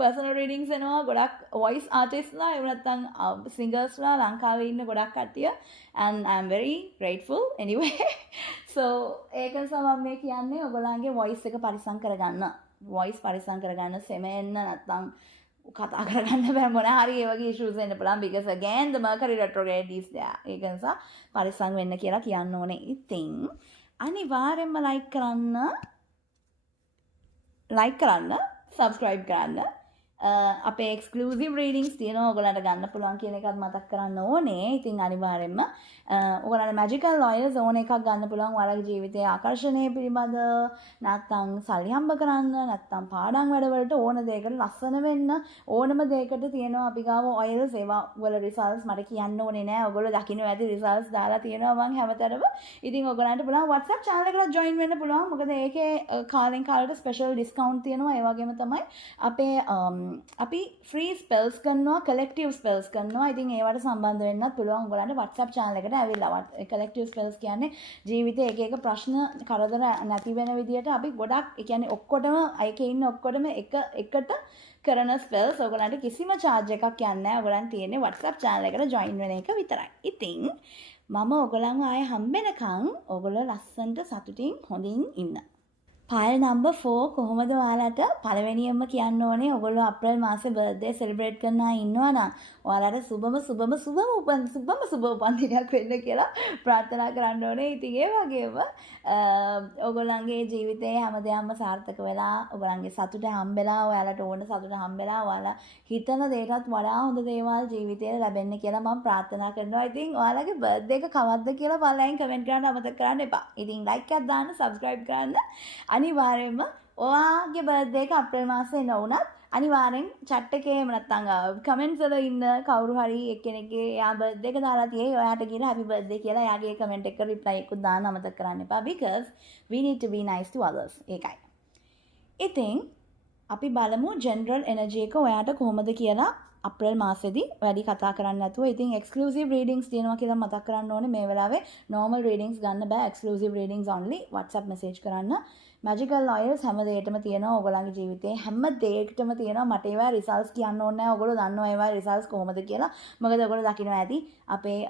personal readings එනවා ගොඩක් voice artistලා එහෙම නැත්නම් singersලා ලංකාවේ ඉන්න ගොඩක් කට්ටිය. And I'm very grateful anyway. So ඒක නිසා මම මේ කියන්නේ ඔයගොල්ලන්ගේ voice එක පරිස්සම් කරගන්න. voice පරිස්සම් කරගන්න. සෙම එන්න නැත්නම් කතා කරගන්න බෑ මොන හරි ඒ වගේ issues එන්න පුළුවන්. because again the Mercury retrograde is there. ඒක නිසා පරිස්සම් වෙන්න කියලා කියන්න ඕනේ. ඉතින් අනිවාර්යෙන්ම like කරන්න, subscribe කරන්න, අපේ එක්ස්ක්ලූසිව් රීඩින්ග්ස් තියෙනවා ඔයගලන්ට ගන්න පුළුවන් කියන එකත් මතක් කරන්න ඕනේ. ඉතින් අනිවාර්යෙන්ම ඔයගලන්ට මැජිකල් ලොයර්ස් ඕන එකක් ගන්න පුළුවන් ඔයාලගේ ජීවිතයේ ආකර්ෂණය පිළිබඳ නැත්නම් සල්ලි හම්බ කරන්න නැත්නම් පාඩම් වැඩවලට ඕන දෙයකට ලස්සන වෙන්න ඕනම දෙයකට තියෙනවා අපි ගාව ඔයල්ස් ඒවා වල රිසල්ට්ස් මට කියන්න ඕනේ නෑ. ඔයගොල්ලෝ දකින්න ඇති රිසල්ට්ස් දාලා තියෙනවා මම හැමතැනම. ඉතින් ඔයගලන්ට පුළුවන් WhatsApp channel එකට join වෙන්න පුළුවන්. මොකද ඒකේ කාලෙන් කාලට ස්පෙෂල් ඩිස්කවුන්ට් තියෙනවා. ඒ වගේම තමයි අපේ අපි ෆ්‍රී ස්පෙල්ස් කරනවා කලෙක්ටිව් ස්පෙල්ස් කරනවා. ඉතින් ඒවට සම්බන්ධ වෙන්නත් පුළුවන් ඔයගලන්ට WhatsApp channel එකට ඇවිල්ලා. කලෙක්ටිව් ස්පෙල්ස් කියන්නේ ජීවිතේ එක එක ප්‍රශ්න කරදර නැති වෙන විදියට අපි ගොඩක් ඒ කියන්නේ ඔක්කොටම ඒකේ ඉන්න ඔක්කොටම එකට කරන ස්පෙල්ස්. ඔයගලන්ට කිසිම charge එකක් යන්නේ නැහැ. ඔයගලන්ට තියෙන්නේ WhatsApp channel එකට join වෙන එක විතරයි. ඉතින් මම ඔයගලන්ව ආයේ හම්බෙනකන් ඔයගොල්ලෝ ලස්සනට සතුටින් හොඳින් ඉන්න. පයිල් නම්බර් 4 කොහොමද ඔයාලට පළවෙනියෙන්ම කියන්න ඕනේ ඔයගොල්ලෝ අප්‍රේල් මාසේ බර්ත්ඩේ සෙලිබ්‍රේට් කරන අය ඉන්නවා නම් ඔයාලට සුබම උපන්දිනයක් වෙන්න කියලා ප්‍රාර්ථනා කරන්න ඕනේ. ඉතින් ඒ වගේම ඔයගොල්ලන්ගේ ජීවිතයේ හැමදේම සාර්ථක වෙලා ඔයගොල්ලන්ගේ සතුට හම්බෙලා ඔයාලට ඕන සතුට හම්බෙලා ඔයාලා හිතන දේටත් වඩා හොඳ දේවල් ජීවිතේ ලැබෙන්න කියලා මම ප්‍රාර්ථනා කරනවා. ඉතින් ඔයාලගේ බර්ත්ඩේ එක කවද්ද කියලා බලලා කමෙන්ට් කරන්න අමතක කරන්න එපා. ඉතින් ලයික් එකක් දාන්න, සබ්ස්ක්‍රයිබ් කරන්න. අනිවාර්යෙන්ම ඔයාගේ බර්ත්ඩේ එක අප්‍රේල් මාසේ නොවුනත් අනිවාර්යෙන් chat එකේ එහෙම නැත්නම් කමෙන්ට්ස් වල ඉන්න කවුරු හරි එක්කෙනෙක්ගේ එයා බර්ත්ඩේ එක දාලා තියෙයි ඔයාට කියලා happy birthday කියලා එයාගේ කමෙන්ට් එක reply එකක් දාන්න අමතක කරන්න එපා because we need to be nice to others. ඒකයි. ඉතින් අපි බලමු general energy එක ඔයාට කොහොමද කියලා අප්‍රේල් මාසෙදී වැඩි කතා කරන්න නැතුව. ඉතින් exclusive readings තියෙනවා කියලා මතක් කරන්න ඕනේ. මේ වෙලාවේ normal readings ගන්න බෑ. exclusive readings only. WhatsApp message කරන්න. magical lawyers හැම දෙයකටම තියෙනවා. ඔයගොල්ලන්ගේ ජීවිතේ හැම දෙයකටම තියෙනවා. මට ඒවා results කියන්න ඕනේ නැහැ. ඔයගොල්ලෝ දන්නවා ඒවා results කොහොමද කියලා. මොකද ඔයගොල්ලෝ දකිනවා ඇති අපේ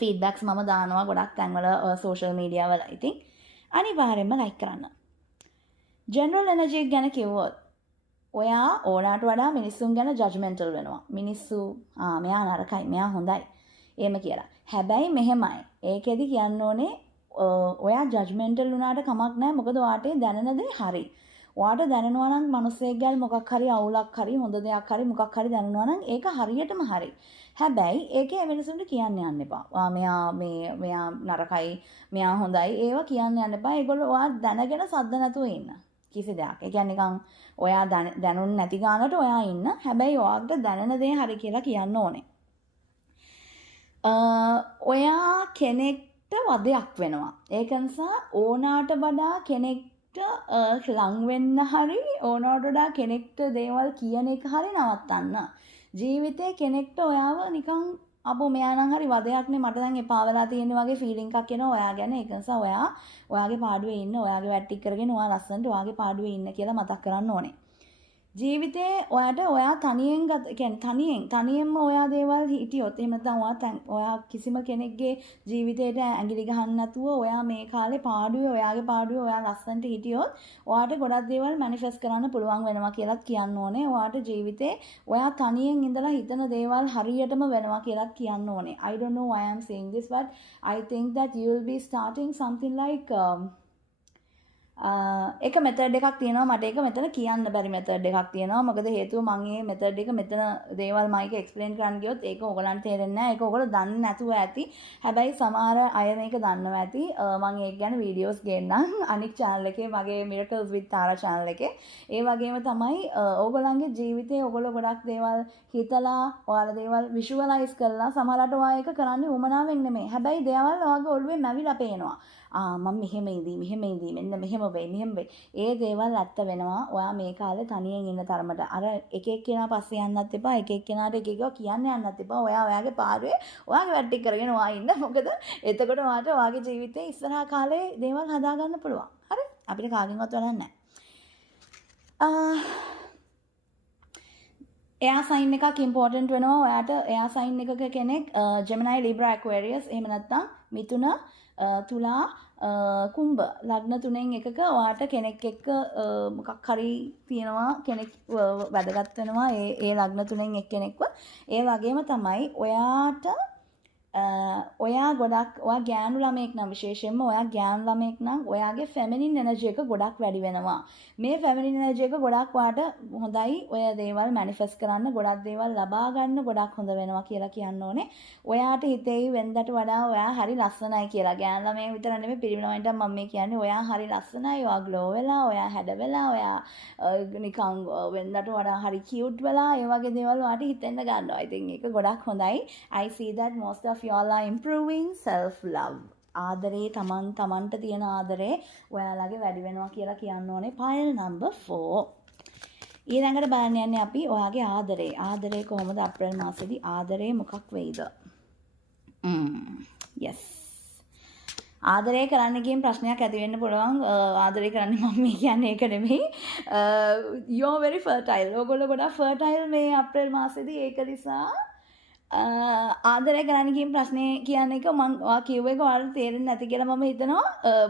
feedbacks මම දානවා ගොඩක් තැන්වල social media වල. ඉතින් අනිවාර්යෙන්ම like කරන්න. general energy ගැන කිව්වොත් ඔයා ඕනාට වඩා මිනිස්සුන් ගැන ජජ්මෙන්ටල් වෙනවා. මිනිස්සු මෙයා නරකයි, මෙයා හොඳයි. එහෙම කියලා. හැබැයි මෙහෙමයි. ඒකෙදි කියන්න ඕනේ ඔයා ජජ්මෙන්ටල් වුණාට කමක් නැහැ. මොකද ඔයාට දැනෙන දේ හරි. ඔයාට දැනෙනවා නම් මිනිස්සෙක් ගැන මොකක් හරි අවුලක් හරි හොඳ දෙයක් හරි මොකක් හරි දැනෙනවා නම් ඒක හරියටම හරි. හැබැයි ඒකේ මිනිස්සුන්ට කියන්න යන්න එපා. මෙයා නරකයි, මෙයා හොඳයි. ඒවා කියන්න යන්න එපා. ඒගොල්ලෝ ඔයා දැනගෙන සද්ද නැතුව ඉන්න. කිසි දෙයක්. ඒ කියන්නේ නිකන් ඔයා දැනුන්නේ නැති ගානට ඔයා ඉන්න. හැබැයි ඔයාට දැනෙන දේ හරි කියලා කියන්න ඕනේ. ඔයා කෙනෙක්ට වදයක් වෙනවා. ඒක නිසා ඕනාට වඩා කෙනෙක්ට ලං වෙන්න හරි ඕනාට වඩා කෙනෙක්ට දේවල් කියන එක හරි නවත්තන්න. ජීවිතේ කෙනෙක්ට ඔයාව නිකන් අපෝ මෙයා නම් හරි වදයක්නේ මට දැන් එපා වෙලා තියෙන වගේ ෆීලිං එකක් එනවා ඔයා ගැන. ඒක නිසා ඔයාගේ පාඩුවේ ඉන්න, ඔයාගේ වැට් ටික කරගෙන ඔයා ලස්සනට ඔයාගේ පාඩුවේ ඉන්න කියලා මතක් කරන්න ඕනේ. ජීවිතේ ඔයාට ඔයා තනියෙන්ම ඔයා දේවල් හිටියොත් එහෙම නැත්නම් ඔයා කිසිම කෙනෙක්ගේ ජීවිතේට ඇඟිලි ගහන්න නැතුව ඔයා මේ කාලේ පාඩුවේ ඔයාගේ පාඩුවේ ඔයා ලස්සනට හිටියොත් ඔයාට ගොඩක් දේවල් මැනිෆෙස්ට් කරන්න පුළුවන් වෙනවා කියලාත් කියන්න ඕනේ. ඔයාට ජීවිතේ ඔයා තනියෙන් ඉඳලා හිතන දේවල් හරියටම වෙනවා කියලාත් කියන්න ඕනේ. I don't know why I'm saying this but I think that you will be starting something like එක මෙතඩ් එකක් තියෙනවා මට ඒක මෙතන කියන්න බැරි මෙතඩ් එකක් තියෙනවා. මොකද හේතුව මම මේ මෙතඩ් එක මෙතන දේවල් මයික එක්ස්ප්ලেইন කරන්න ගියොත් ඒක ඔයගලන්ට තේරෙන්නේ නැහැ. ඒක ඔයගොල්ලෝ දන්නේ නැතුව ඇති. හැබැයි සමහර අය මේක දන්නවා ඇති. මම ඒක ගැන වීඩියෝස් ගේන්නම් අනික් channel එකේ මගේ Miracles with Tara channel එකේ. ඒ වගේම තමයි ඔයගොල්ලන්ගේ ජීවිතේ ඔයගොල්ලෝ ගොඩක් දේවල් හිතලා ඔයාලා දේවල් විෂුවලයිස් කරලා සමහරවිට ඔයා ඒක කරන්නේ උමනාවෙන් නෙමෙයි. හැබැයි දේවල් ඔයාගේ ඔළුවේ මැවිලා පේනවා. මම මෙහෙම ඉඳී මෙන්න මෙහෙම වෙයි. ඒ දේවල් ඇත්ත වෙනවා. ඔයා මේ කාලේ තනියෙන් ඉන්න තරමට අර එක එක්කෙනා පස්සේ යන්නත් එපා. එක එක්කෙනාට එක එකව කියන්න යන්නත් එපා. ඔයා ඔයාගේ පාඩුවේ ඔයාගේ වැට් ටික කරගෙන ඔයා ඉන්න. මොකද එතකොට ඔයාට ඔයාගේ ජීවිතේ ඉස්සරහා කාලේ දේවල් හදාගන්න පුළුවන්. හරි? අපිට කාගෙන්වත් වරන් නැහැ. එයා සයින් එකක් ඉම්පෝර්ටන්ට් වෙනවා. ඔයාට එයා සයින් එකක කෙනෙක් Gemini Libra Aquarius එහෙම නැත්නම් මිථුන තුලා කුම්භ ලග්න තුනෙන් එකක ඔයාට කෙනෙක් එක්ක මොකක් හරි තියෙනවා කෙනෙක් වැදගත් වෙනවා ඒ ලග්න තුනෙන් එක්කෙනෙක්ව. ඒ වගේම තමයි ඔයාට ඔයා ගොඩක් ඔයා ගෑනු ළමයෙක් නම් විශේෂයෙන්ම ඔයා ගෑනු ළමයෙක් නම් ඔයාගේ ෆෙමිනින් එනර්ජි එක ගොඩක් වැඩි වෙනවා. මේ ෆෙමිනින් එනර්ජි එක ගොඩක් වාට හොඳයි. ඔය දේවල් මැනිෆෙස්ට් කරන්න ගොඩක් දේවල් ලබා ගන්න ගොඩක් හොඳ වෙනවා කියලා කියන්න ඕනේ. ඔයාට හිතෙයි වෙනදට වඩා ඔයා හරි ලස්සනයි කියලා. ගෑනු ළමයෙක් විතර නෙමෙයි පිරිමිනවන්ට මම මේ කියන්නේ ඔයා හරි ලස්සනයි. ඔයා ග්ලෝ වෙලා, ඔයා හැඩ වෙලා, ඔයා නිකන් වෙනදට වඩා හරි කියුට් වෙලා ඒ වගේ දේවල් ඔයාට හිතෙන්න ගන්නවා. ඉතින් ඒක ගොඩක් හොඳයි. I see that most of y'all are improving self love. ආදරේ තමන්ට තියෙන ආදරේ ඔයාලගේ වැඩි වෙනවා කියලා කියන්න ඕනේ. pile number 4. ඊළඟට බලන්න යන්නේ අපි ඔයාගේ ආදරේ කොහොමද අප්‍රේල් මාසෙදී ආදරේ මොකක් වෙයිද? yes. ආදරය කරන්න කියන ප්‍රශ්නයක් ඇති වෙන්න පුළුවන්. ආදරය කරන්න මම මේ කියන්නේ ඒක නෙමෙයි. you are very fertile. ඔයගොල්ලෝ ගොඩක් fertile මේ අප්‍රේල් මාසෙදී. ඒක නිසා ආදරය කරන්න කියන ප්‍රශ්නේ කියන්නේ එක මම කිව්ව එක ඔයාලට තේරෙන්නේ නැති කියලා මම හිතනවා.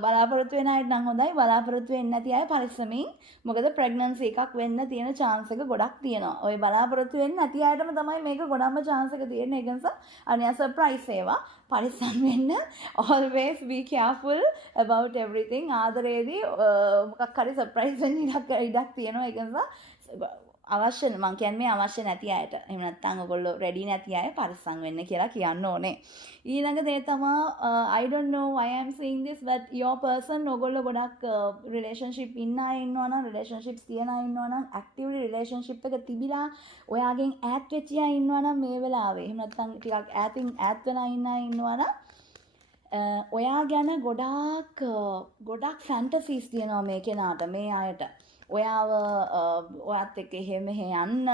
බලාපොරොත්තු වෙන අය නම් හොඳයි. බලාපොරොත්තු වෙන්නේ නැති අය පරිස්සමින්. මොකද ප්‍රෙග්නන්සි එකක් වෙන්න තියෙන chance එක ගොඩක් තියෙනවා. ඔය බලාපොරොත්තු වෙන්නේ නැති අයටම තමයි මේක ගොඩක්ම chance එක තියෙන්නේ. ඒක නිසා අනියා surprise ඒවා පරිස්සම් වෙන්න. always be careful about everything. ආදරේදී මොකක් හරි surprise වෙන්න ඉඩක් තියෙනවා. ඒක නිසා අවශ්‍ය මං කියන්නේ අවශ්‍ය නැති අයට එහෙම නැත්නම් ඔයගොල්ලෝ රෙඩි නැති අය පරිස්සම් වෙන්න කියලා කියන්න ඕනේ. ඊළඟ දේ තමයි I don't know why I'm saying this but your person ඔයගොල්ලෝ ගොඩක් relationship ඉන්න අය ඉන්නවා නම් relationships තියන අය ඉන්නවා නම් actively relationship එක තිබිලා ඔයාගෙන් ඈත් වෙච්ච අය ඉන්නවා නම් මේ වෙලාවේ එහෙම නැත්නම් ටිකක් ඈත් වෙලා ඉන්න අය ඉන්නවා නම් ඔයා ගැන ගොඩක් fantasies තියෙනවා මේ කෙනාට මේ අයට. ඔයාත් එක්ක එහෙම යන්න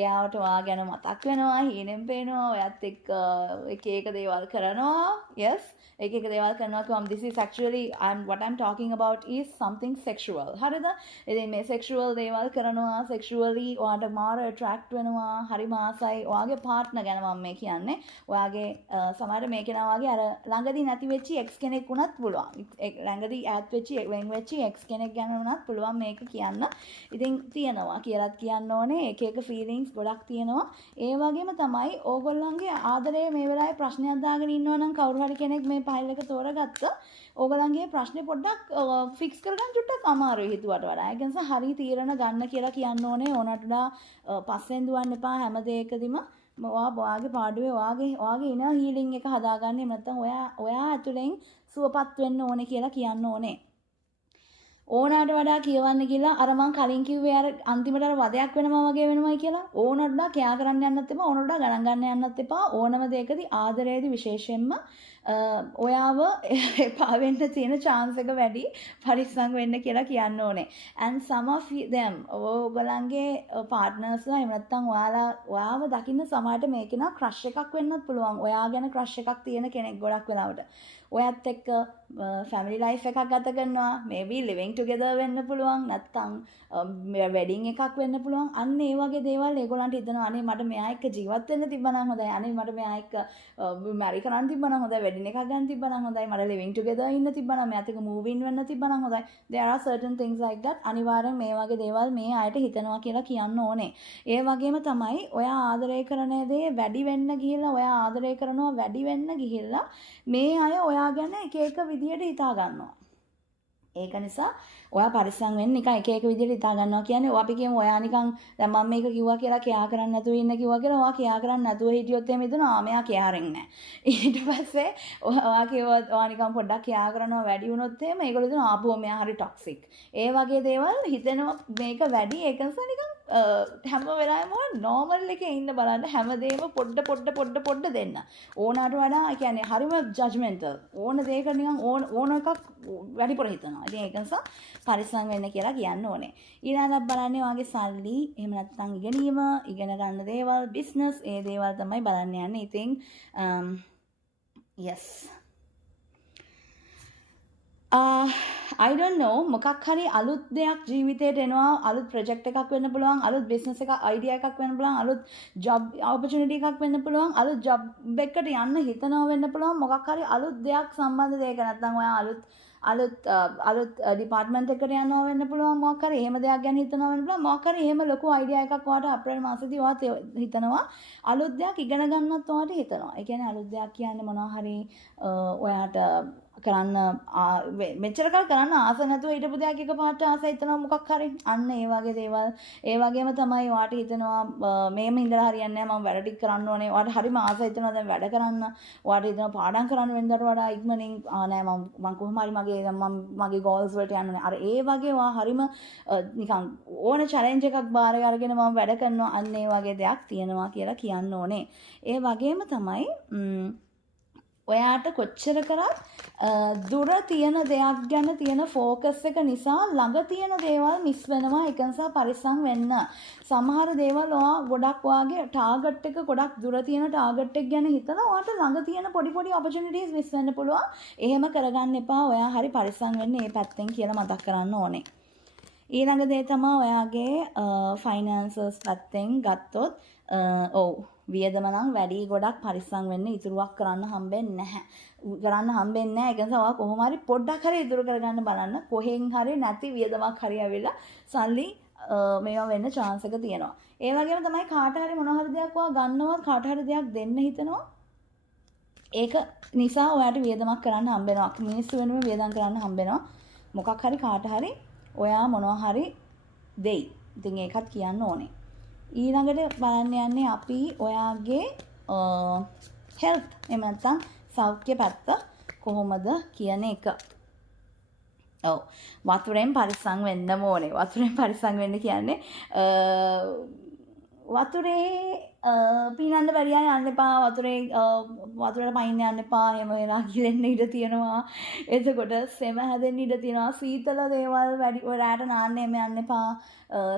එයාට ඔයා ගැන මතක් වෙනවා හීනෙන් පේනවා ඔයත් එක්ක එක දේවල් කරනවා yes එක දේවල් කරනවා කිව්වම this is actually what I'm talking about is something sexual හරිද ඉතින් මේ sexual දේවල් කරනවා sexually ඔයාට මාර attract වෙනවා හරි මාසයි ඔයාගේ partner ගැන මම මේ කියන්නේ ඔයාගේ සමහර මේ කෙනා වගේ අර ළඟදී නැති වෙච්ච ex කෙනෙක් වුණත් පුළුවන් ළඟදී ඈත් වෙච්ච වෙන් වෙච්ච ex කෙනෙක් ගැන වුණත් පුළුවන් මේක කියන්න ඉතින් තියෙනවා කියලාත් කියන්න ඕනේ එක ෆීලිංගස් ගොඩක් තියෙනවා ඒ වගේම තමයි ඕගොල්ලන්ගේ ආදරේ මේ වෙලාවේ ප්‍රශ්නයක් දාගෙන ඉන්නවා නම් කවුරු හරි කෙනෙක් මේ ෆයිල් එක තෝරගත්ත ඕගොල්ලන්ගේ ප්‍රශ්නේ පොඩ්ඩක් ෆික්ස් කරගන්න චුට්ටක් අමාරුයි හිතුවට වඩා ඒක නිසා හරි තීරණ ගන්න කියලා කියන්න ඕනේ ඕනට වඩා පස්සෙන් දුවන්න එපා හැම දෙයකදීම ඔයාගේ පාඩුවේ ඔයාගේ ඉන හීලින් එක හදාගන්න නැත්නම් ඔයා ඇතුලෙන් සුවපත් වෙන්න ඕනේ කියලා කියන්න ඕනේ ඕනට වඩා කියවන්න කියලා අර මං කලින් කිව්වේ අර අන්තිමට අර වදයක් වෙනවා වගේ වෙනවයි කියලා ඕනට වඩා කෑ කරන්න යන්නත් එපා ඕනට වඩා ගණන් ගන්න යන්නත් එපා ඕනම දෙයකදී ආදරයේදී විශේෂයෙන්ම ඔයාව එපා වෙන්න තියෙන chance එක වැඩි පරිස්සම් වෙන්න කියලා කියන්න ඕනේ and some of them ඔයගලන්ගේ partners ලා එහෙම නැත්නම් ඔයාව දකින්න සමහරට මේක නා crush එකක් වෙන්නත් පුළුවන් ඔයා ගැන crush එකක් තියෙන කෙනෙක් ගොඩක් වෙලාවට ඔයත් එක්ක family life එකක් ගත කරනවා maybe living together වෙන්න පුළුවන් නැත්නම් wedding එකක් වෙන්න පුළුවන් අන්න ඒ වගේ දේවල් ඒගොල්ලන්ට හිතනවා අනේ මට මෙයා එක්ක ජීවත් වෙන්න තිබ්බනම් හොඳයි අනේ මට මෙයා එක්ක marry කරන්න තිබ්බනම් හොඳයි wedding එකක් ගන්න තිබ්බනම් හොඳයි මට living together ඉන්න තිබ්බනම් මෙයාත් එක්ක move in වෙන්න තිබ්බනම් හොඳයි there are certain things like that අනිවාර්යෙන් මේ වගේ දේවල් මේ අයට හිතනවා කියලා කියන්න ඕනේ ඒ වගේම තමයි ඔයා ආදරය කරන දේ වැඩි වෙන්න ගිහිල්ලා ඔයා ආදරය කරනවා වැඩි වෙන්න ගිහිල්ලා මේ අය ඔයා ගැන එක විදියට හිතා ගන්නවා. ඒක නිසා ඔයා පරිස්සම් වෙන්න නිකන් එක විදියට හිතා ගන්නවා කියන්නේ අපි කියමු ඔයා නිකන් දැන් මම මේක කිව්වා කියලා කියා කරන්න නැතුව ඉන්න කිව්වා කියලා ඔයා කියා කරන්න නැතුව හිටියොත් එහෙම හිතනවා මෙයා කියාරෙන්නේ නැහැ. ඊට පස්සේ ඔයා කිව්වා ඔයා නිකන් පොඩ්ඩක් කියා කරනවා වැඩි වුණොත් එහෙම ඒගොල්ලෝ හිතනවා ආපුව මෙයා හරි ටොක්සික්. ඒ වගේ දේවල් හිතෙනවා මේක වැඩි ඒක නිසා නිකන් හැම වෙලාවෙම normal එකේ ඉන්න බලන්න හැමදේම පොඩ දෙන්න. ඕනකට වඩා කියන්නේ හරිම judgmental. ඕන දෙයක නිකන් ඕන එකක් වැඩිපුර හිතනවා. ඉතින් ඒක නිසා පරිස්සම් වෙන්න කියලා කියන්න ඕනේ. ඊළඟට බලන්නේ ඔයාගේ සල්ලි, එහෙම නැත්නම් ඉගෙන ගන්න දේවල්, business ඒ දේවල් තමයි බලන්න යන්නේ. ඉතින් yes. I don't know මොකක් හරි අලුත් දෙයක් ජීවිතේට එනවා අලුත් ප්‍රොජෙක්ට් එකක් වෙන්න පුළුවන් අලුත් බිස්නස් එකක් අයිඩියා එකක් වෙන්න පුළුවන් අලුත් ජොබ් ඔපචුනිටි එකක් වෙන්න පුළුවන් අලුත් ජොබ් එකකට යන්න හිතනවා වෙන්න පුළුවන් මොකක් හරි අලුත් දෙයක් සම්බන්ධ දෙයක නැත්නම් ඔයා අලුත් අලුත් ඩිපාර්ට්මන්ට් එකට යනවා වෙන්න පුළුවන් මොකක් හරි එහෙම දෙයක් ගැන හිතනවා වෙන්න පුළුවන් මොකක් හරි එහෙම ලොකු අයිඩියා එකක් ඔයාලට අප්‍රේල් මාසෙදී ඔයා හිතනවා අලුත් දෙයක් ඉගෙන ගන්නත් ඔයාලට හිතනවා. ඒ කියන්නේ අලුත් දෙයක් කියන්නේ මොනවා හරි ඔයාට කරන්න මෙච්චර කල් කරන්න ආස නැතුව හිටපු දෙයක් එකපාරට ආස හිතනවා මොකක් හරි අන්න ඒ වගේ දේවල් ඒ වගේම තමයි ඔයාට හිතනවා මේම ඉඳලා හරියන්නේ නැහැ මම වැඩ ටික කරන්න ඕනේ ඔයාට හරිම ආස හිතනවා දැන් වැඩ කරන්න ඔයාට හිතනවා පාඩම් කරන්න වෙනදාට වඩා ඉක්මනින් නෑ මම කොහොම හරි මගේ ගෝල්ස් වලට යන්න ඕනේ අර ඒ වගේ ඔයා හරිම නිකන් ඕන චැලෙන්ජ් එකක් බාර අරගෙන මම වැඩ කරනවා අන්න ඒ වගේ දෙයක් තියෙනවා කියලා කියන්න ඕනේ ඒ වගේම තමයි ඔයාට කොච්චර කරත් දුර තියෙන දෙයක් ගැන තියෙන ෆෝකස් එක නිසා ළඟ තියෙන දේවල් මිස් වෙනවා ඒක නිසා පරිස්සම් වෙන්න. සමහර දේවල් ඔයා ගොඩක් ඔයාගේ ටාගට් එක ගොඩක් දුර තියෙන ටාගට් එක ගැන හිතලා ඔයාට ළඟ තියෙන පොඩි පොඩි ඔපචුනිටිස් මිස් වෙන්න පුළුවන්. එහෙම කරගන්න එපා. ඔයා හරි පරිස්සම් වෙන්න මේ පැත්තෙන් කියලා මතක් කරන්න ඕනේ. ඊළඟ දේ තමයි ඔයාගේ ෆයිනෑන්සස් පැත්තෙන් ගත්තොත් ඔව් වියදම නම් වැඩි ගොඩක් පරිස්සම් වෙන්න ඉතුරුවක් කරන්න හම්බෙන්නේ නැහැ. කරන්න හම්බෙන්නේ නැහැ. ඒක නිසා ඔයා කොහොම හරි පොඩ්ඩක් හරි ඉතුරු කරගන්න බලන්න. කොහෙන් හරි නැති වියදමක් හරි ඇවිල්ලා සල්ලි මේවා වෙන්න chance එක තියෙනවා. ඒ වගේම තමයි කාට හරි මොන හරි දෙයක් ඔයා ගන්නවත් කාට හරි දෙයක් දෙන්න හිතනවා. ඒක නිසා ඔයාට වියදමක් කරන්න හම්බෙනවා. මිනිස්සු වෙනුවෙන් වියදම් කරන්න හම්බෙනවා. මොකක් හරි කාට හරි ඔයා මොනවා හරි දෙයි. ඉතින් ඒකත් කියන්න ඕනේ. ඊළඟට බලන්න යන්නේ අපි ඔයාගේ හෙල්ත් එහෙම නැත්නම් සෞඛ්‍ය පැත්ත කොහොමද කියන එක. ඔව් වතුරෙන් පරිස්සම් වෙන්න ඕනේ. වතුරෙන් පරිස්සම් වෙන්න කියන්නේ වතුරේ පීනන්න බැරියන් යන්න එපා. වතුරට පයින්න යන්න එපා. එහෙම වෙලා ගිලෙන්න ඉඩ තියෙනවා. එතකොට සෙම හැදෙන්න ඉඩ තියෙනවා. සීතල දේවල් වැඩි රැට නාන්න එම යන්න එපා.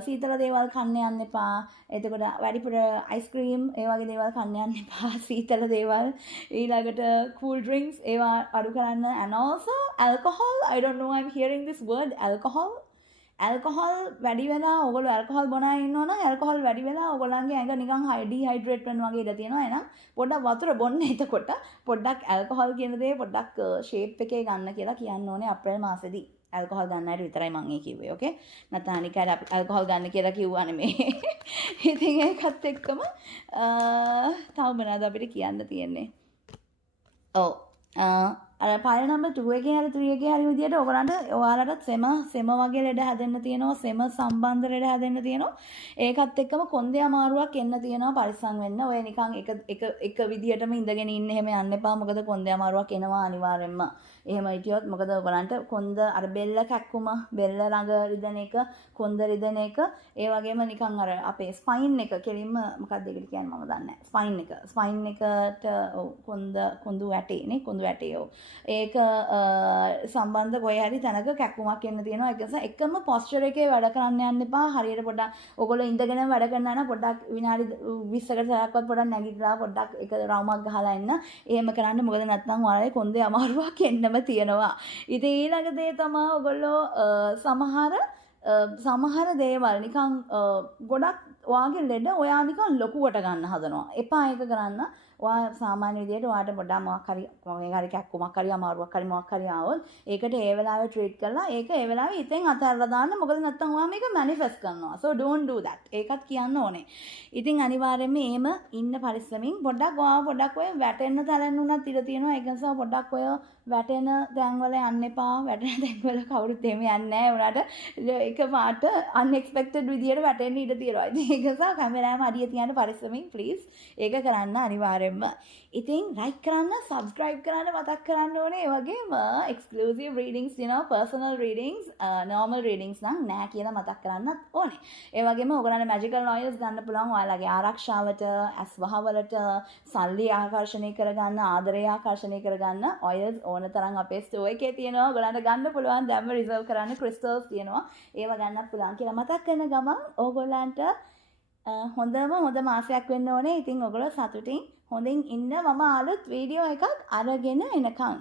සීතල දේවල් කන්න යන්න එපා. එතකොට වැඩිපුර අයිස්ක්‍රීම් ඒ වගේ දේවල් කන්න යන්න එපා. සීතල දේවල් ඊළඟට cool drinks ඒවා අඩු කරන්න and also alcohol. I don't know I'm hearing this word alcohol වැඩි වෙලා ඔයගොල්ලෝ ඇල්කොහොල් බොන අය ඉන්නවනම් ඇල්කොහොල් වැඩි වෙලා ඔයගොල්ලන්ගේ ඇඟ නිකන් ඩිහයිඩ්‍රේට් වෙන වගේ ඉඩ තියෙනවා. එහෙනම් පොඩ්ඩක් වතුර බොන්න. එතකොට පොඩ්ඩක් ඇල්කොහොල් කියන දේ පොඩ්ඩක් ෂේප් එකේ ගන්න කියලා කියන්න ඕනේ අප්‍රේල් මාසෙදී. ඇල්කොහොල් ගන්න අයට විතරයි මම ඒ කිව්වේ. ඕකේ. නැත්නම් අනික අය ඇල්කොහොල් ගන්න කියලා කිව්වා නෙමෙයි. ඉතින් ඒකත් එක්කම තව මොනවද අපිට කියන්න තියෙන්නේ? ඔව්. අර පාර නම්බර් 2 එකේ හරි 3 එකේ හරි විදියට ඔයාලට සෙම වගේ ලෙඩ හැදෙන්න තියෙනවා. සෙම සම්බන්ධ ලෙඩ හැදෙන්න තියෙනවා. ඒකත් එක්කම කොන්දේ අමාරුවක් එන්න තියෙනවා. පරිස්සම් වෙන්න. ඔය නිකන් එක විදියටම ඉඳගෙන ඉන්න එහෙම යන්න එපා. මොකද කොන්දේ අමාරුවක් එනවා අනිවාර්යෙන්ම. එහෙම හිටියොත් මොකද ඔයගලන්ට කොන්ද අර බෙල්ල කැක්කුම බෙල්ල ළඟ රිදෙන එක කොන්ද රිදෙන එක ඒ වගේම නිකන් අර අපේ ස්පයින් එක කෙලින්ම මොකක්ද ඒකට කියන්නේ මම දන්නේ නැහැ ස්පයින් එකට කොඳු වැටේනේ කොඳු වැටේ ඒක සම්බන්ධ කොහේ හරි තැනක කැක්කුමක් එන්න තියෙනවා ඒක නිසා එකම පොස්චර් එකේ වැඩ කරන්න යන්න එපා හරියට පොඩ්ඩක් ඔයගොල්ලෝ ඉඳගෙන වැඩ කරනවා නම් පොඩ්ඩක් විනාඩි 20කට සරක්වත් පොඩ්ඩක් නැගිටලා පොඩ්ඩක් එක රවුමක් ගහලා එන්න එහෙම කරන්න මොකද නැත්නම් ඔයාලගේ කොන්දේ අමාරුවක් එන්න තියෙනවා. ඉතින් ඊළඟ දේ තමයි ඔයගොල්ලෝ සමහර දේවල් නිකන් ගොඩක් ඔයාගේ ලෙඩ ඔයා නිකන් ලොකුවට ගන්න හදනවා. එපා ඒක කරන්න. ඔයා සාමාන්‍ය විදිහට ඔයාට පොඩ්ඩක් මොකක් හරි කැක්කුමක් හරි අමාරුවක් හරි මොකක් හරි ආවොත් ඒකට ඒ වෙලාවේ ට්‍රීට් කරලා ඒක ඒ වෙලාවේ ඉතින් අතහැරලා දාන්න. මොකද නැත්තම් ඔයා මේක මැනිෆෙස්ට් කරනවා. So don't do that. ඒකත් කියන්න ඕනේ. ඉතින් අනිවාර්යයෙන්ම එහෙම ඉන්න පරිස්සමින් පොඩ්ඩක් ඔය වැටෙන්න තැලෙන්න උනත් ඉඩ තියෙනවා. ඒක නිසා පොඩ්ඩක් ඔය වැටෙන තැන්වල යන්න එපා. වැටෙන තැන්වල කවුරුත් එහෙම යන්නේ නැහැ. උනාට එකපාරට unexpected විදියට වැටෙන්න ඉඩ තියෙනවා. ඉතින් ඒක නිසා කැමරාව හරිය තියන්න පරිස්සමින් please. ඒක කරන්න අනිවාර්යයෙන්ම. ඉතින් like කරන්න, subscribe කරන්න මතක් කරන්න ඕනේ. ඒ වගේම exclusive readings තියෙනවා, personal readings, normal readings නම් නෑ කියලා මතක් කරන්නත් ඕනේ. ඒ වගේම ඔයගොල්ලන්ට magical oils ගන්න පුළුවන් ඔයාලගේ ආරක්ෂාවට, ඇස් වහවලට, සල්ලි ආකර්ෂණය කරගන්න, ආදරය ආකර්ෂණය කරගන්න oils ඕන තරම් අපේ store එකේ තියෙනවා. ඔයගොල්ලන්ට ගන්න පුළුවන්. දැන්ම reserve කරන්න crystals තියෙනවා. ඒව ගන්නත් පුළුවන් කියලා මතක් කරන ගමන් ඔයගොල්ලන්ට හොඳ මාසයක් වෙන්න ඕනේ. ඉතින් ඔයගොල්ලෝ සතුටින් හොඳින් ඉන්න. මම අලුත් වීඩියෝ එකක් අරගෙන එනකම්